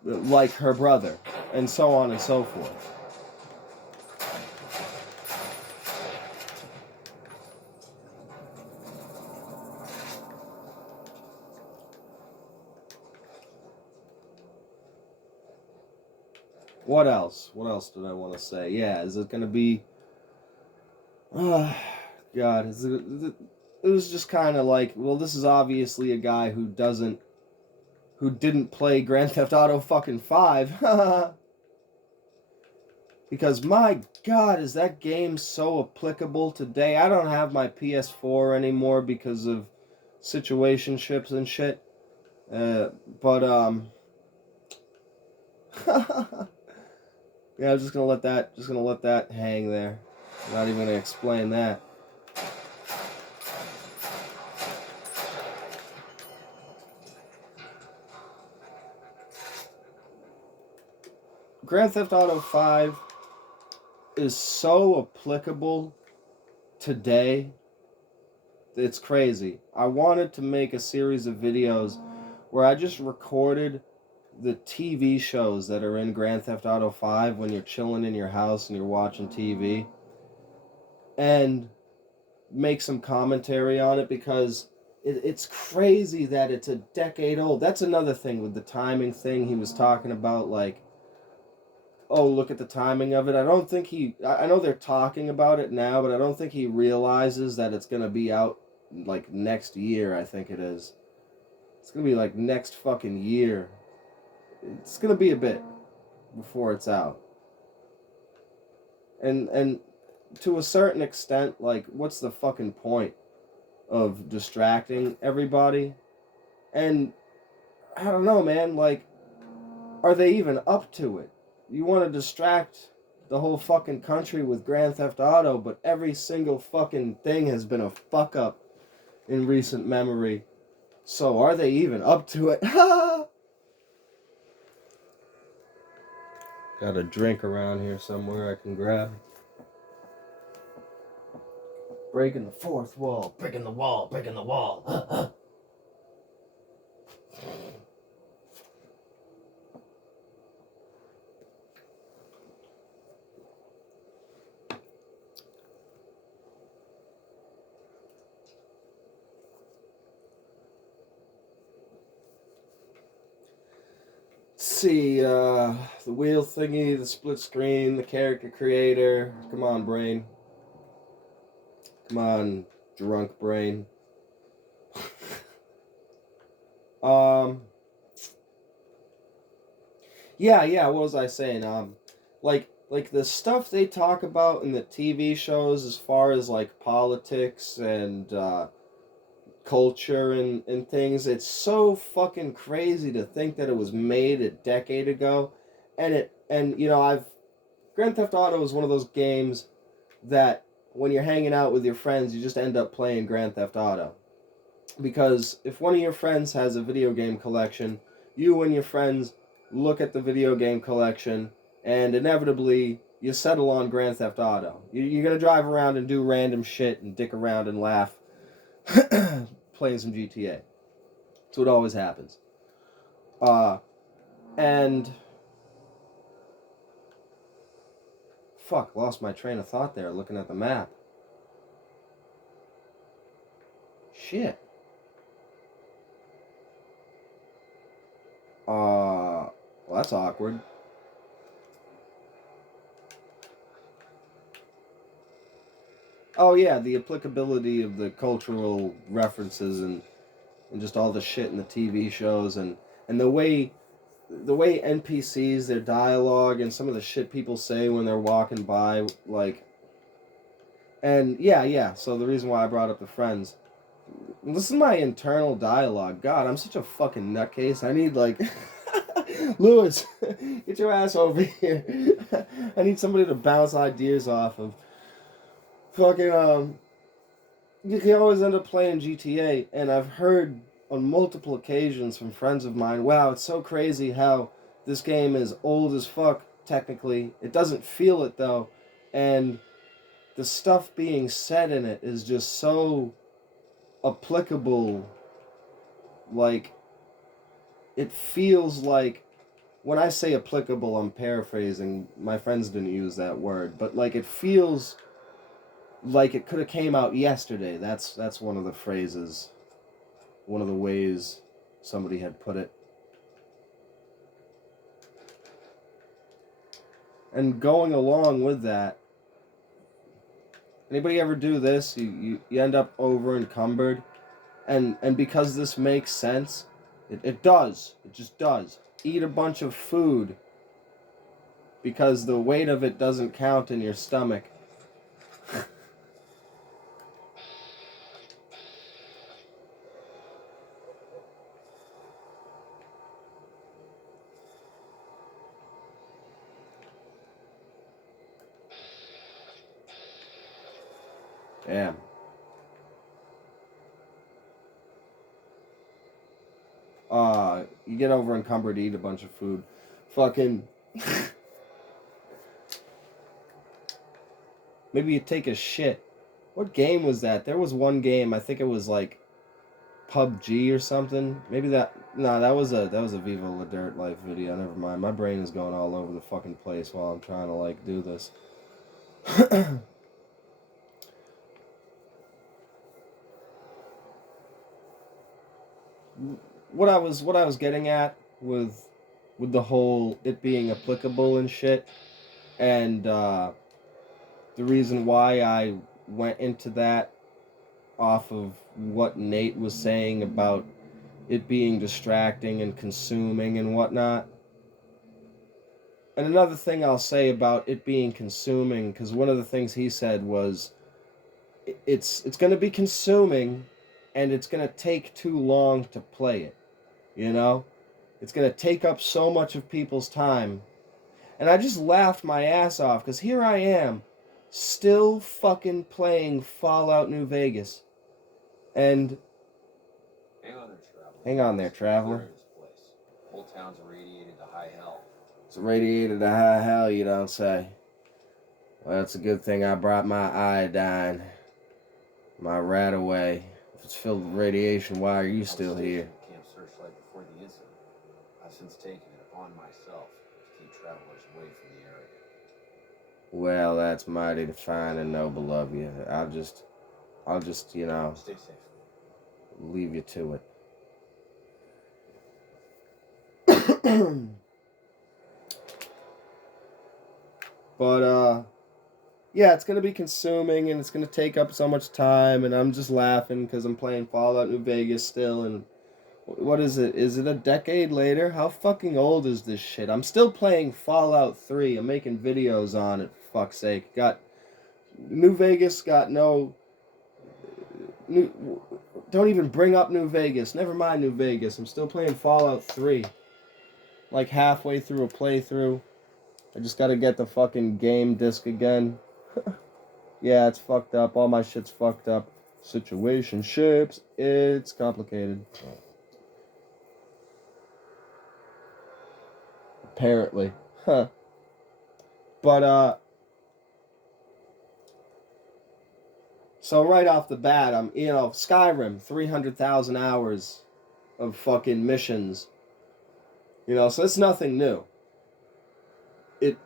like her brother, and so on and so forth. What else? What else did I want to say? Yeah, is it gonna be? God, it was just kind of like, well, this is obviously a guy who didn't play Grand Theft Auto fucking 5. Because my God, is that game so applicable today? I don't have my PS4 anymore because of situationships and shit. But yeah, I'm just gonna let that hang there. I'm not even gonna explain that. Grand Theft Auto 5 is so applicable today. It's crazy. I wanted to make a series of videos where I just recorded the TV shows that are in Grand Theft Auto 5 when you're chilling in your house and you're watching TV, and make some commentary on it, because it's crazy that it's a decade old. That's another thing with the timing thing he was talking about, like, oh, look at the timing of it. I don't think I know they're talking about it now, but I don't think he realizes that it's going to be out like next year, I think it is. It's going to be like next fucking year. It's going to be a bit before it's out. And to a certain extent, like, what's the fucking point of distracting everybody? And I don't know, man, like, are they even up to it? You want to distract the whole fucking country with Grand Theft Auto, but every single fucking thing has been a fuck up in recent memory. So are they even up to it? Got a drink around here somewhere I can grab. Breaking the fourth wall. Breaking the wall, breaking the wall. See, the wheel thingy, the split screen, the character creator. Come on, brain. Come on, drunk brain. um, yeah, what was I saying? Like the stuff they talk about in the TV shows as far as like politics and culture and things, it's so fucking crazy to think that it was made a decade ago. And you know, Grand Theft Auto is one of those games that when you're hanging out with your friends, you just end up playing Grand Theft Auto. Because if one of your friends has a video game collection, you and your friends look at the video game collection, and inevitably you settle on Grand Theft Auto. You're gonna drive around and do random shit and dick around and laugh, playing some GTA. That's what always happens. And fuck, lost my train of thought there looking at the map. Shit. Well, that's awkward. Oh yeah, the applicability of the cultural references and just all the shit in the TV shows and the way NPCs, their dialogue and some of the shit people say when they're walking by, like, and yeah. So the reason why I brought up the Friends, listen to my internal dialogue. God, I'm such a fucking nutcase. I need like Lewis, get your ass over here. I need somebody to bounce ideas off of. Fucking you can always end up playing GTA, and I've heard on multiple occasions from friends of mine, wow, it's so crazy how this game is old as fuck, technically. It doesn't feel it, though, and the stuff being said in it is just so applicable. Like, it feels like, when I say applicable, I'm paraphrasing, my friends didn't use that word, but like, it feels like it could have came out yesterday. That's one of the phrases, one of the ways somebody had put it. And going along with that, anybody ever do this? You end up over encumbered, and because this makes sense, it does. It just does. Eat a bunch of food because the weight of it doesn't count in your stomach. Damn. You get over encumbered, eat a bunch of food. Fucking. Maybe you take a shit. What game was that? There was one game, I think it was like PUBG or something. Maybe that. Nah, that was a Viva La Dirt Life video. Never mind. My brain is going all over the fucking place while I'm trying to like do this. what I was getting at with the whole it being applicable and shit, and the reason why I went into that off of what Nate was saying about it being distracting and consuming and whatnot. And another thing I'll say about it being consuming, because one of the things he said was it's going to be consuming and it's going to take too long to play it. You know? It's going to take up so much of people's time. And I just laughed my ass off because here I am, still fucking playing Fallout New Vegas. And hang on there, traveler. Whole town's irradiated to high hell. It's irradiated to high hell, you don't say. Well, it's a good thing I brought my iodine. My rat away. If it's filled with radiation, why are you still here? Camp Searchlight before the incident. I've since taken it upon myself to keep travelers away from the area. Well, that's mighty fine and noble of you. I'll just, you know, Stay safe. leave you to it. But, yeah, it's going to be consuming and it's going to take up so much time, and I'm just laughing because I'm playing Fallout New Vegas still, and what is it? Is it a decade later? How fucking old is this shit? I'm still playing Fallout 3. I'm making videos on it, for fuck's sake. Got New Vegas, got no... Don't even bring up New Vegas. Never mind New Vegas. I'm still playing Fallout 3. Like halfway through a playthrough. I just gotta get the fucking game disc again. Yeah, it's fucked up. All my shit's fucked up. Situationships. It's complicated. Apparently. Huh. But, so right off the bat, I'm, you know, Skyrim, 300,000 hours of fucking missions. You know, so it's nothing new. It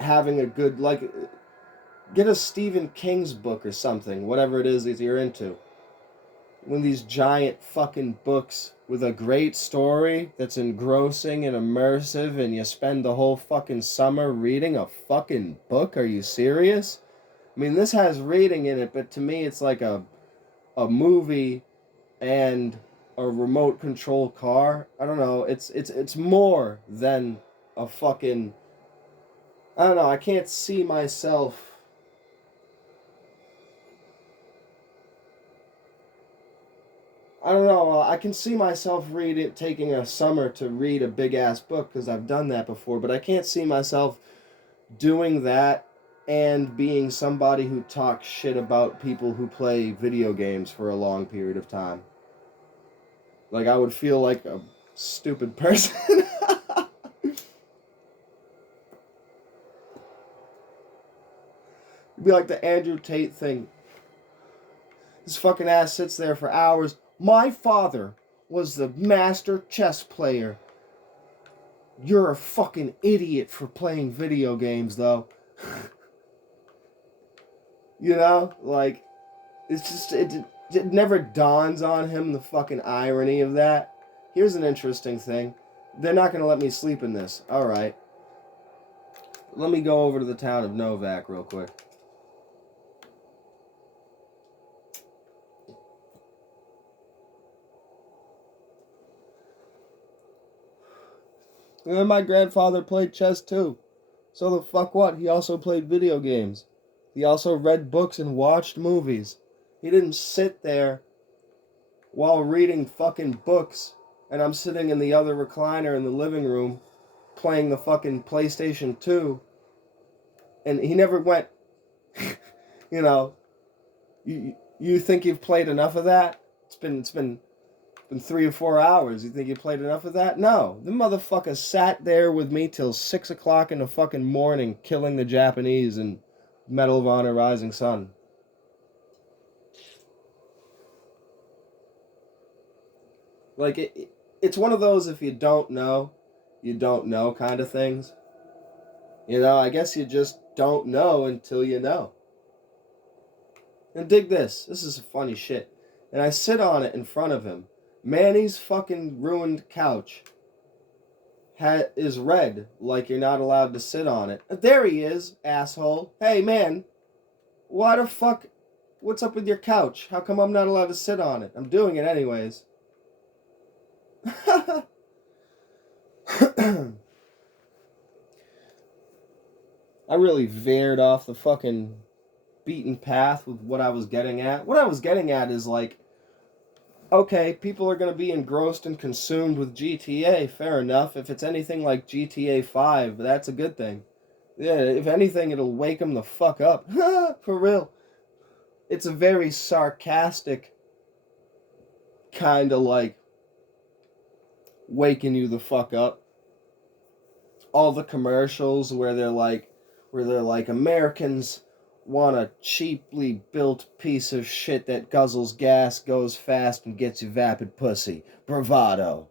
having a good, like, get a Stephen King's book or something, whatever it is that you're into. One of these giant fucking books with a great story that's engrossing and immersive, and you spend the whole fucking summer reading a fucking book? Are you serious? I mean, this has reading in it, but to me it's like a movie and a remote control car. I don't know. It's more than a fucking... I don't know. I can't see myself... I don't know. I can see myself taking a summer to read a big ass book because I've done that before, but I can't see myself doing that and being somebody who talks shit about people who play video games for a long period of time. Like, I would feel like a stupid person. It'd be like the Andrew Tate thing. This fucking ass sits there for hours. My father was the master chess player. You're a fucking idiot for playing video games, though. You know? Like, it's just, it never dawns on him the fucking irony of that. Here's an interesting thing. They're not going to let me sleep in this. Alright. Let me go over to the town of Novak real quick. And then my grandfather played chess too. So the fuck what? He also played video games. He also read books and watched movies. He didn't sit there while reading fucking books and I'm sitting in the other recliner in the living room playing the fucking PlayStation 2. And he never went, you know, you think you've played enough of that? It's been 3 or 4 hours. You think you played enough of that? No. The motherfucker sat there with me till 6 o'clock in the fucking morning killing the Japanese in Medal of Honor Rising Sun. Like, it's one of those if you don't know kind of things. You know, I guess you just don't know until you know. And dig this. This is funny shit. And I sit on it in front of him. Manny's fucking ruined couch is red, like you're not allowed to sit on it. There he is, asshole. Hey, man. Why the fuck? What's up with your couch? How come I'm not allowed to sit on it? I'm doing it anyways. I really veered off the fucking beaten path with what I was getting at. What I was getting at is like, okay, people are going to be engrossed and consumed with GTA, fair enough. If it's anything like GTA 5, that's a good thing. Yeah, if anything, it'll wake them the fuck up. For real. It's a very sarcastic kind of like waking you the fuck up. All the commercials where they're like Americans want a cheaply built piece of shit that guzzles gas, goes fast, and gets you vapid pussy. Bravado.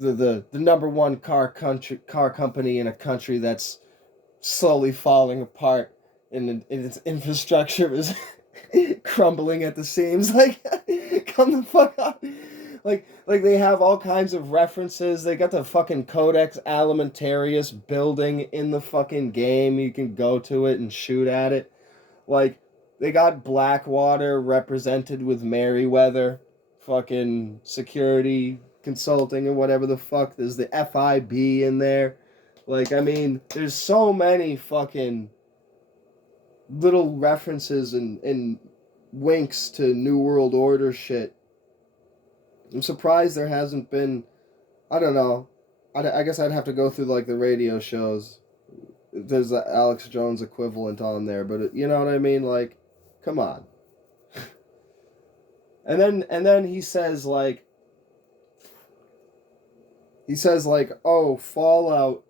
The number one car company in a country that's slowly falling apart and its infrastructure is crumbling at the seams. Like, come the fuck up. Like they have all kinds of references. They got the fucking Codex Alimentarius building in the fucking game. You can go to it and shoot at it. Like, they got Blackwater represented with Merryweather, fucking security consulting and whatever the fuck. There's the FIB in there. Like, I mean, there's so many fucking little references and winks to New World Order shit. I'm surprised there hasn't been, I don't know, I guess I'd have to go through like the radio shows. There's the Alex Jones equivalent on there, but you know what I mean? Like, come on. And then he says like, oh, Fallout,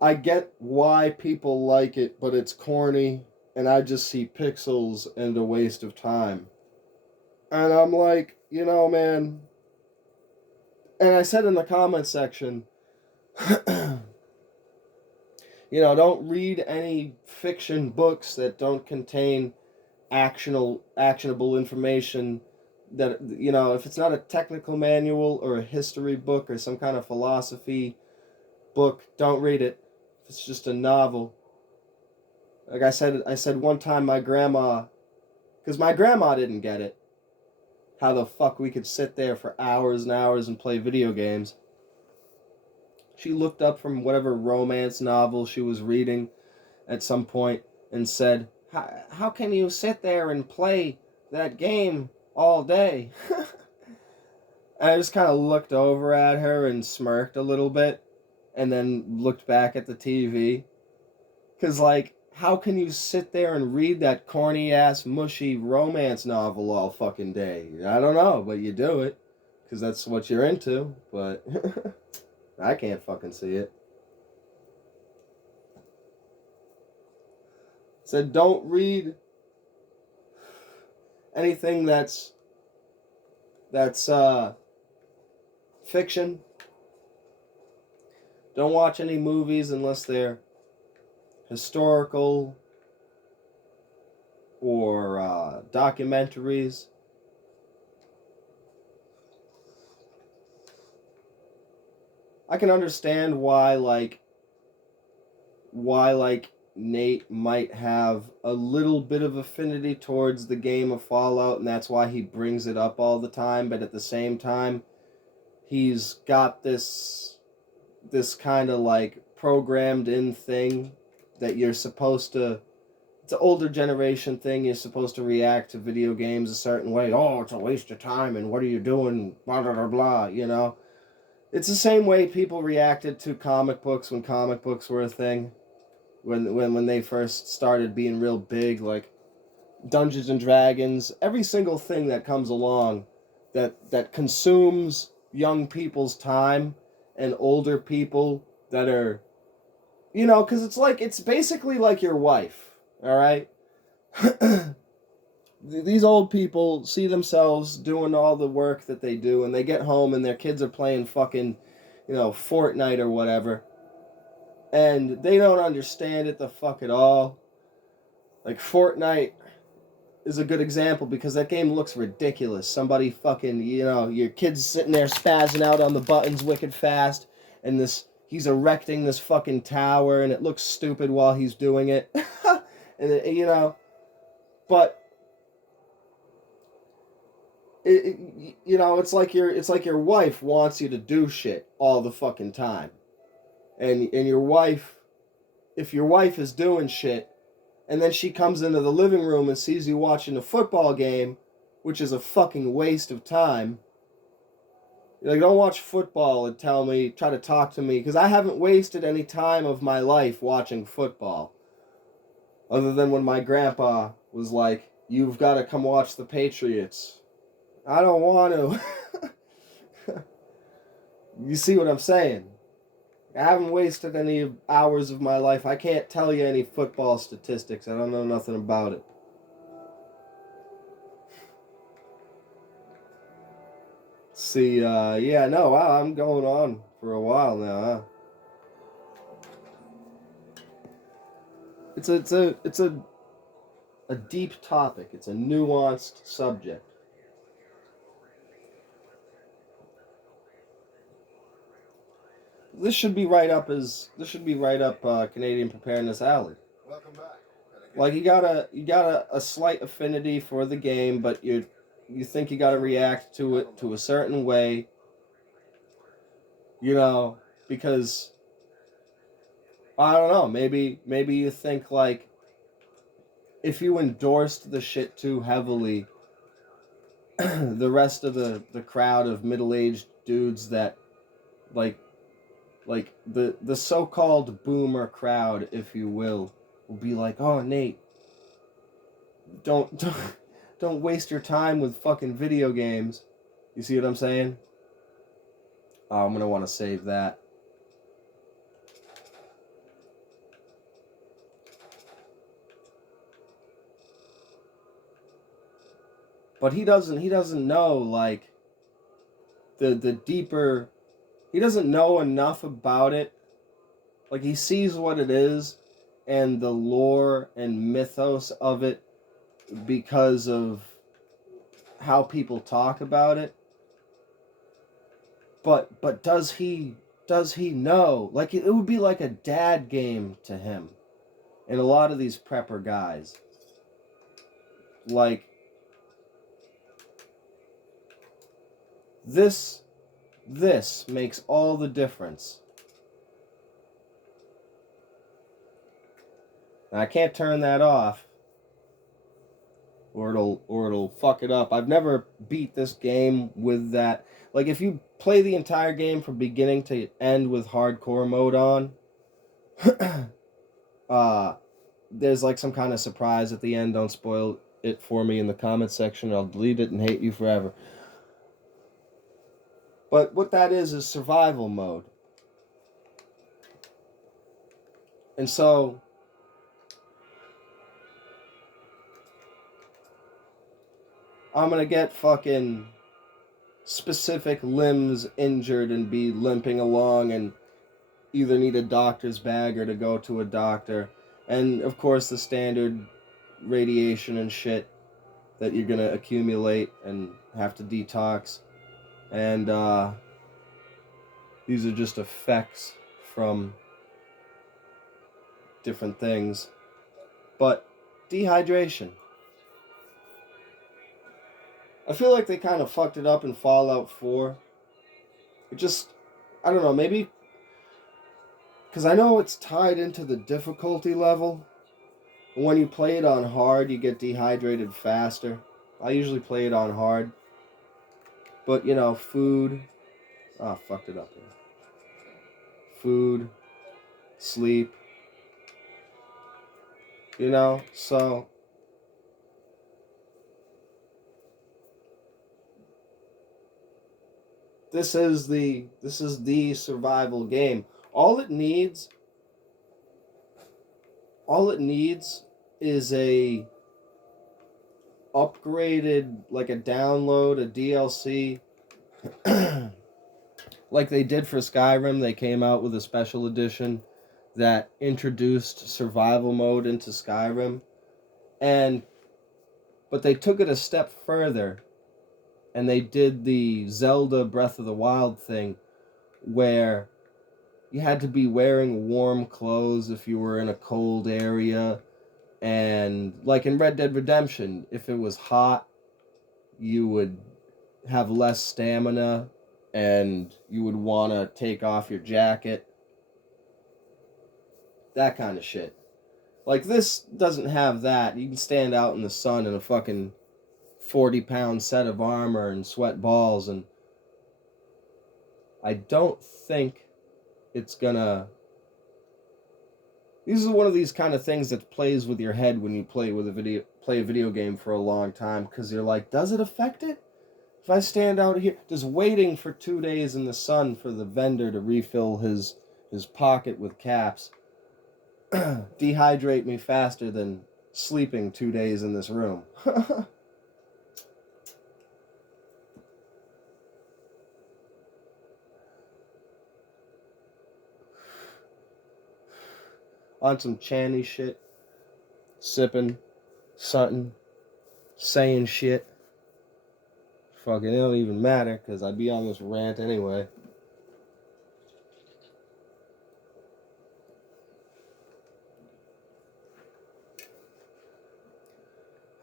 I get why people like it, but it's corny, and I just see pixels and a waste of time. And I'm like, you know, man. And I said in the comment section, you know, don't read any fiction books that don't contain actionable information. That, you know, if it's not a technical manual or a history book or some kind of philosophy book, don't read it. If it's just a novel. Like I said one time my grandma, because my grandma didn't get it, how the fuck we could sit there for hours and hours and play video games. She looked up from whatever romance novel she was reading at some point and said, how can you sit there and play that game all day? And I just kind of looked over at her and smirked a little bit and then looked back at the TV. Because, like, how can you sit there and read that corny-ass, mushy romance novel all fucking day? I don't know, but you do it. Because that's what you're into, but I can't fucking see it. Said don't read anything that's fiction. Don't watch any movies unless they're historical or documentaries. I can understand why, like, why like Nate might have a little bit of affinity towards the game of Fallout, and that's why he brings it up all the time, but at the same time he's got this kind of like programmed in thing that you're supposed to, it's an older generation thing, you're supposed to react to video games a certain way. Oh, it's a waste of time and what are you doing, blah blah blah blah, you know. It's the same way people reacted to comic books when comic books were a thing, when they first started being real big, like Dungeons and Dragons. Every single thing that comes along that consumes young people's time and older people that are, you know, because it's basically like your wife, all right. These old people see themselves doing all the work that they do, and they get home and their kids are playing fucking, you know, Fortnite or whatever, and they don't understand it the fuck at all. Like Fortnite is a good example because that game looks ridiculous. Somebody fucking, you know, your kid's sitting there spazzing out on the buttons wicked fast, and he's erecting this fucking tower, and it looks stupid while he's doing it. And you know, but you know, it's like your wife wants you to do shit all the fucking time, and your wife, if your wife is doing shit, and then she comes into the living room and sees you watching a football game, which is a fucking waste of time. You're like, don't watch football and try to talk to me, because I haven't wasted any time of my life watching football. Other than when my grandpa was like, you've got to come watch the Patriots. I don't want to. You see what I'm saying? I haven't wasted any hours of my life. I can't tell you any football statistics. I don't know nothing about it. See, yeah, no, wow, I'm going on for a while now, huh? It's a deep topic. It's a nuanced subject. This should be right up Canadian Preparedness Alley. Welcome back. Like you got a slight affinity for the game, but you think you got to react to it to a certain way, you know, because I don't know, maybe you think like if you endorsed the shit too heavily, the rest of the crowd of middle-aged dudes that like the so-called boomer crowd, if you will be like, oh Nate, don't don't waste your time with fucking video games. You see what I'm saying? Oh, I'm gonna want to save that. But he doesn't know like the deeper, he doesn't know enough about it. Like he sees what it is and the lore and mythos of it because of how people talk about it. But does he know? Like it would be like a dad game to him. And a lot of these prepper guys, like this makes all the difference. Now, I can't turn that off, or it'll fuck it up. I've never beat this game with that. Like if you play the entire game from beginning to end with hardcore mode on, there's like some kind of surprise at the end. Don't spoil it for me in the comment section. I'll delete it and hate you forever. But what that is survival mode. And so I'm gonna get fucking specific limbs injured and be limping along and either need a doctor's bag or to go to a doctor. And of course the standard radiation and shit that you're gonna accumulate and have to detox. And these are just effects from different things. But dehydration. I feel like they kind of fucked it up in Fallout 4. It just, I don't know, maybe because I know it's tied into the difficulty level. When you play it on hard, you get dehydrated faster. I usually play it on hard. But, you know, food. Oh, fucked it up here. Food, sleep. You know, so. This is the survival game. All it needs is a upgraded, like a download, a DLC. Like they did for Skyrim. They came out with a special edition that introduced survival mode into Skyrim. But they took it a step further and they did the Zelda Breath of the Wild thing where you had to be wearing warm clothes if you were in a cold area. And like in Red Dead Redemption, if it was hot, you would have less stamina and you would want to take off your jacket. That kind of shit. Like this doesn't have that. You can stand out in the sun in a fucking 40-pound set of armor and sweat balls, and I don't think it's gonna. This is one of these kind of things that plays with your head when you play a video game for a long time, because you're like, does it affect it? If I stand out here, just waiting for 2 days in the sun for the vendor to refill his pocket with caps, dehydrate me faster than sleeping 2 days in this room. On some Channy shit, sipping, something, saying shit. Fucking, it don't even matter, because I'd be on this rant anyway.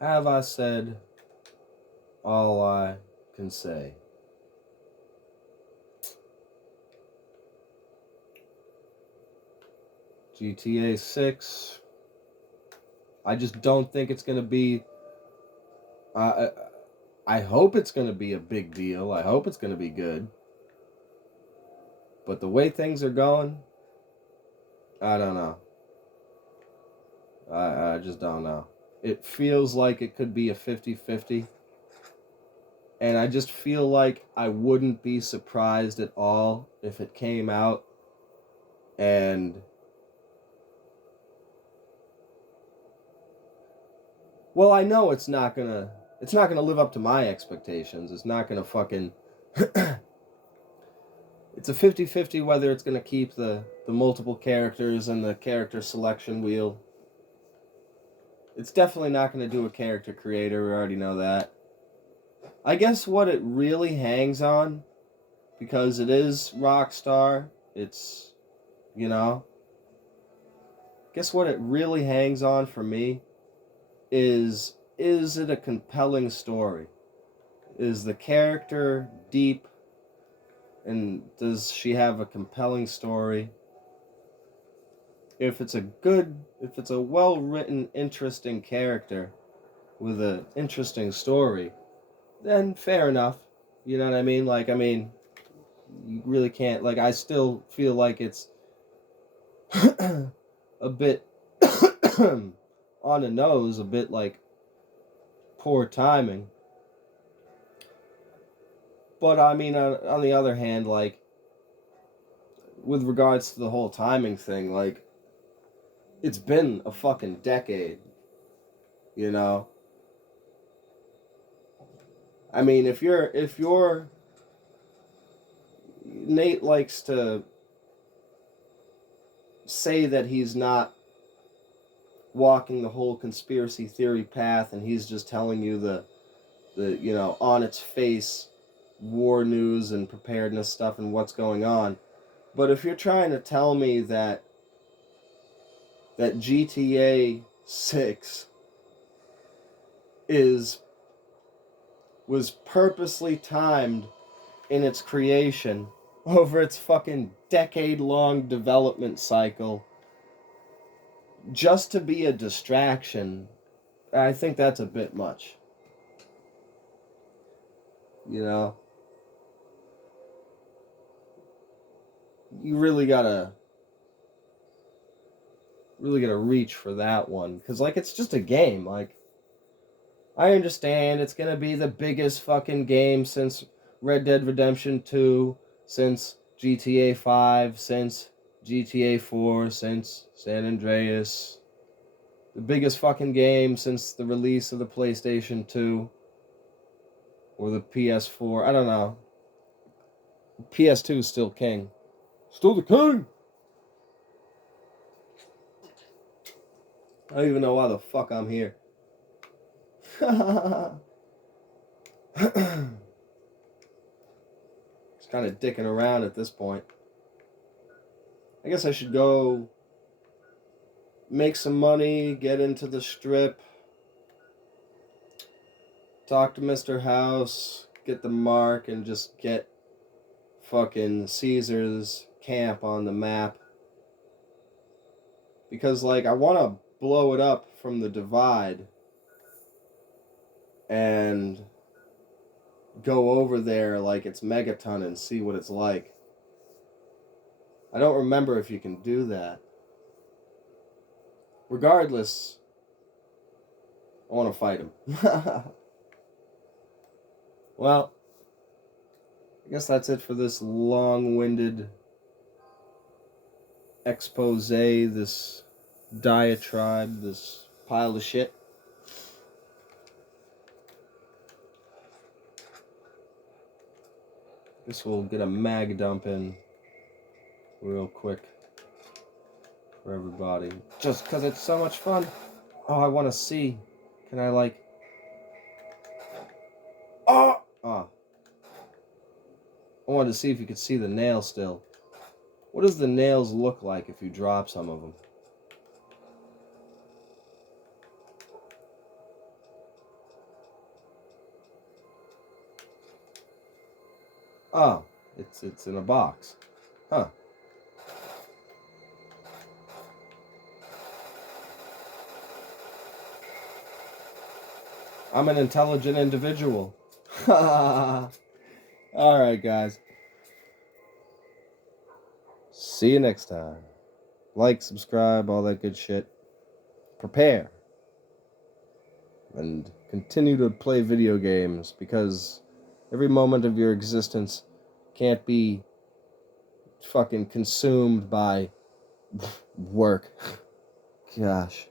Have I said all I can say? GTA 6. I just don't think it's going to be... I hope it's going to be a big deal. I hope it's going to be good. But the way things are going, I don't know. I just don't know. It feels like it could be a 50-50. And I just feel like I wouldn't be surprised at all if it came out and... Well, I know it's not gonna live up to my expectations. It's not gonna fucking... It's a 50-50 whether it's gonna keep the multiple characters and the character selection wheel. It's definitely not gonna do a character creator, we already know that. I guess what it really hangs on, because it is Rockstar, it's, you know... Guess what it really hangs on for me is it a compelling story? Is the character deep? And does she have a compelling story? If it's a well-written, interesting character with an interesting story, then fair enough. You know what I mean? Like, I mean, you really can't, like, I still feel like it's a bit on the nose, a bit like poor timing. But I mean, on the other hand, like, with regards to the whole timing thing, like, it's been a fucking decade, you know? I mean, if you're Nate likes to say that he's not walking the whole conspiracy theory path and he's just telling you the you know, on its face war news and preparedness stuff and what's going on. But if you're trying to tell me that that GTA 6 was purposely timed in its creation over its fucking decade-long development cycle just to be a distraction. I think that's a bit much. You know? You really gotta reach for that one. Cause like it's just a game. Like I understand it's gonna be the biggest fucking game since Red Dead Redemption 2, since GTA 5, since GTA 4, since San Andreas. The biggest fucking game since the release of the PlayStation 2 or the PS4. I don't know. PS2 is still king. Still the king! I don't even know why the fuck I'm here. Just kind of dicking around at this point. I guess I should go make some money, get into the strip, talk to Mr. House, get the mark, and just get fucking Caesar's camp on the map. Because, like, I want to blow it up from the divide and go over there like it's Megaton and see what it's like. I don't remember if you can do that. Regardless, I want to fight him. Well, I guess that's it for this long-winded expose, this diatribe, this pile of shit. Guess we'll get a mag dump in real quick for everybody. Just because it's so much fun. Oh, I want to see. Can I, like... Oh! Oh. I wanted to see if you could see the nail still. What does the nails look like if you drop some of them? Oh, it's in a box. Huh. I'm an intelligent individual. Alright, guys. See you next time. Like, subscribe, all that good shit. Prepare. And continue to play video games, because every moment of your existence can't be fucking consumed by work. Gosh.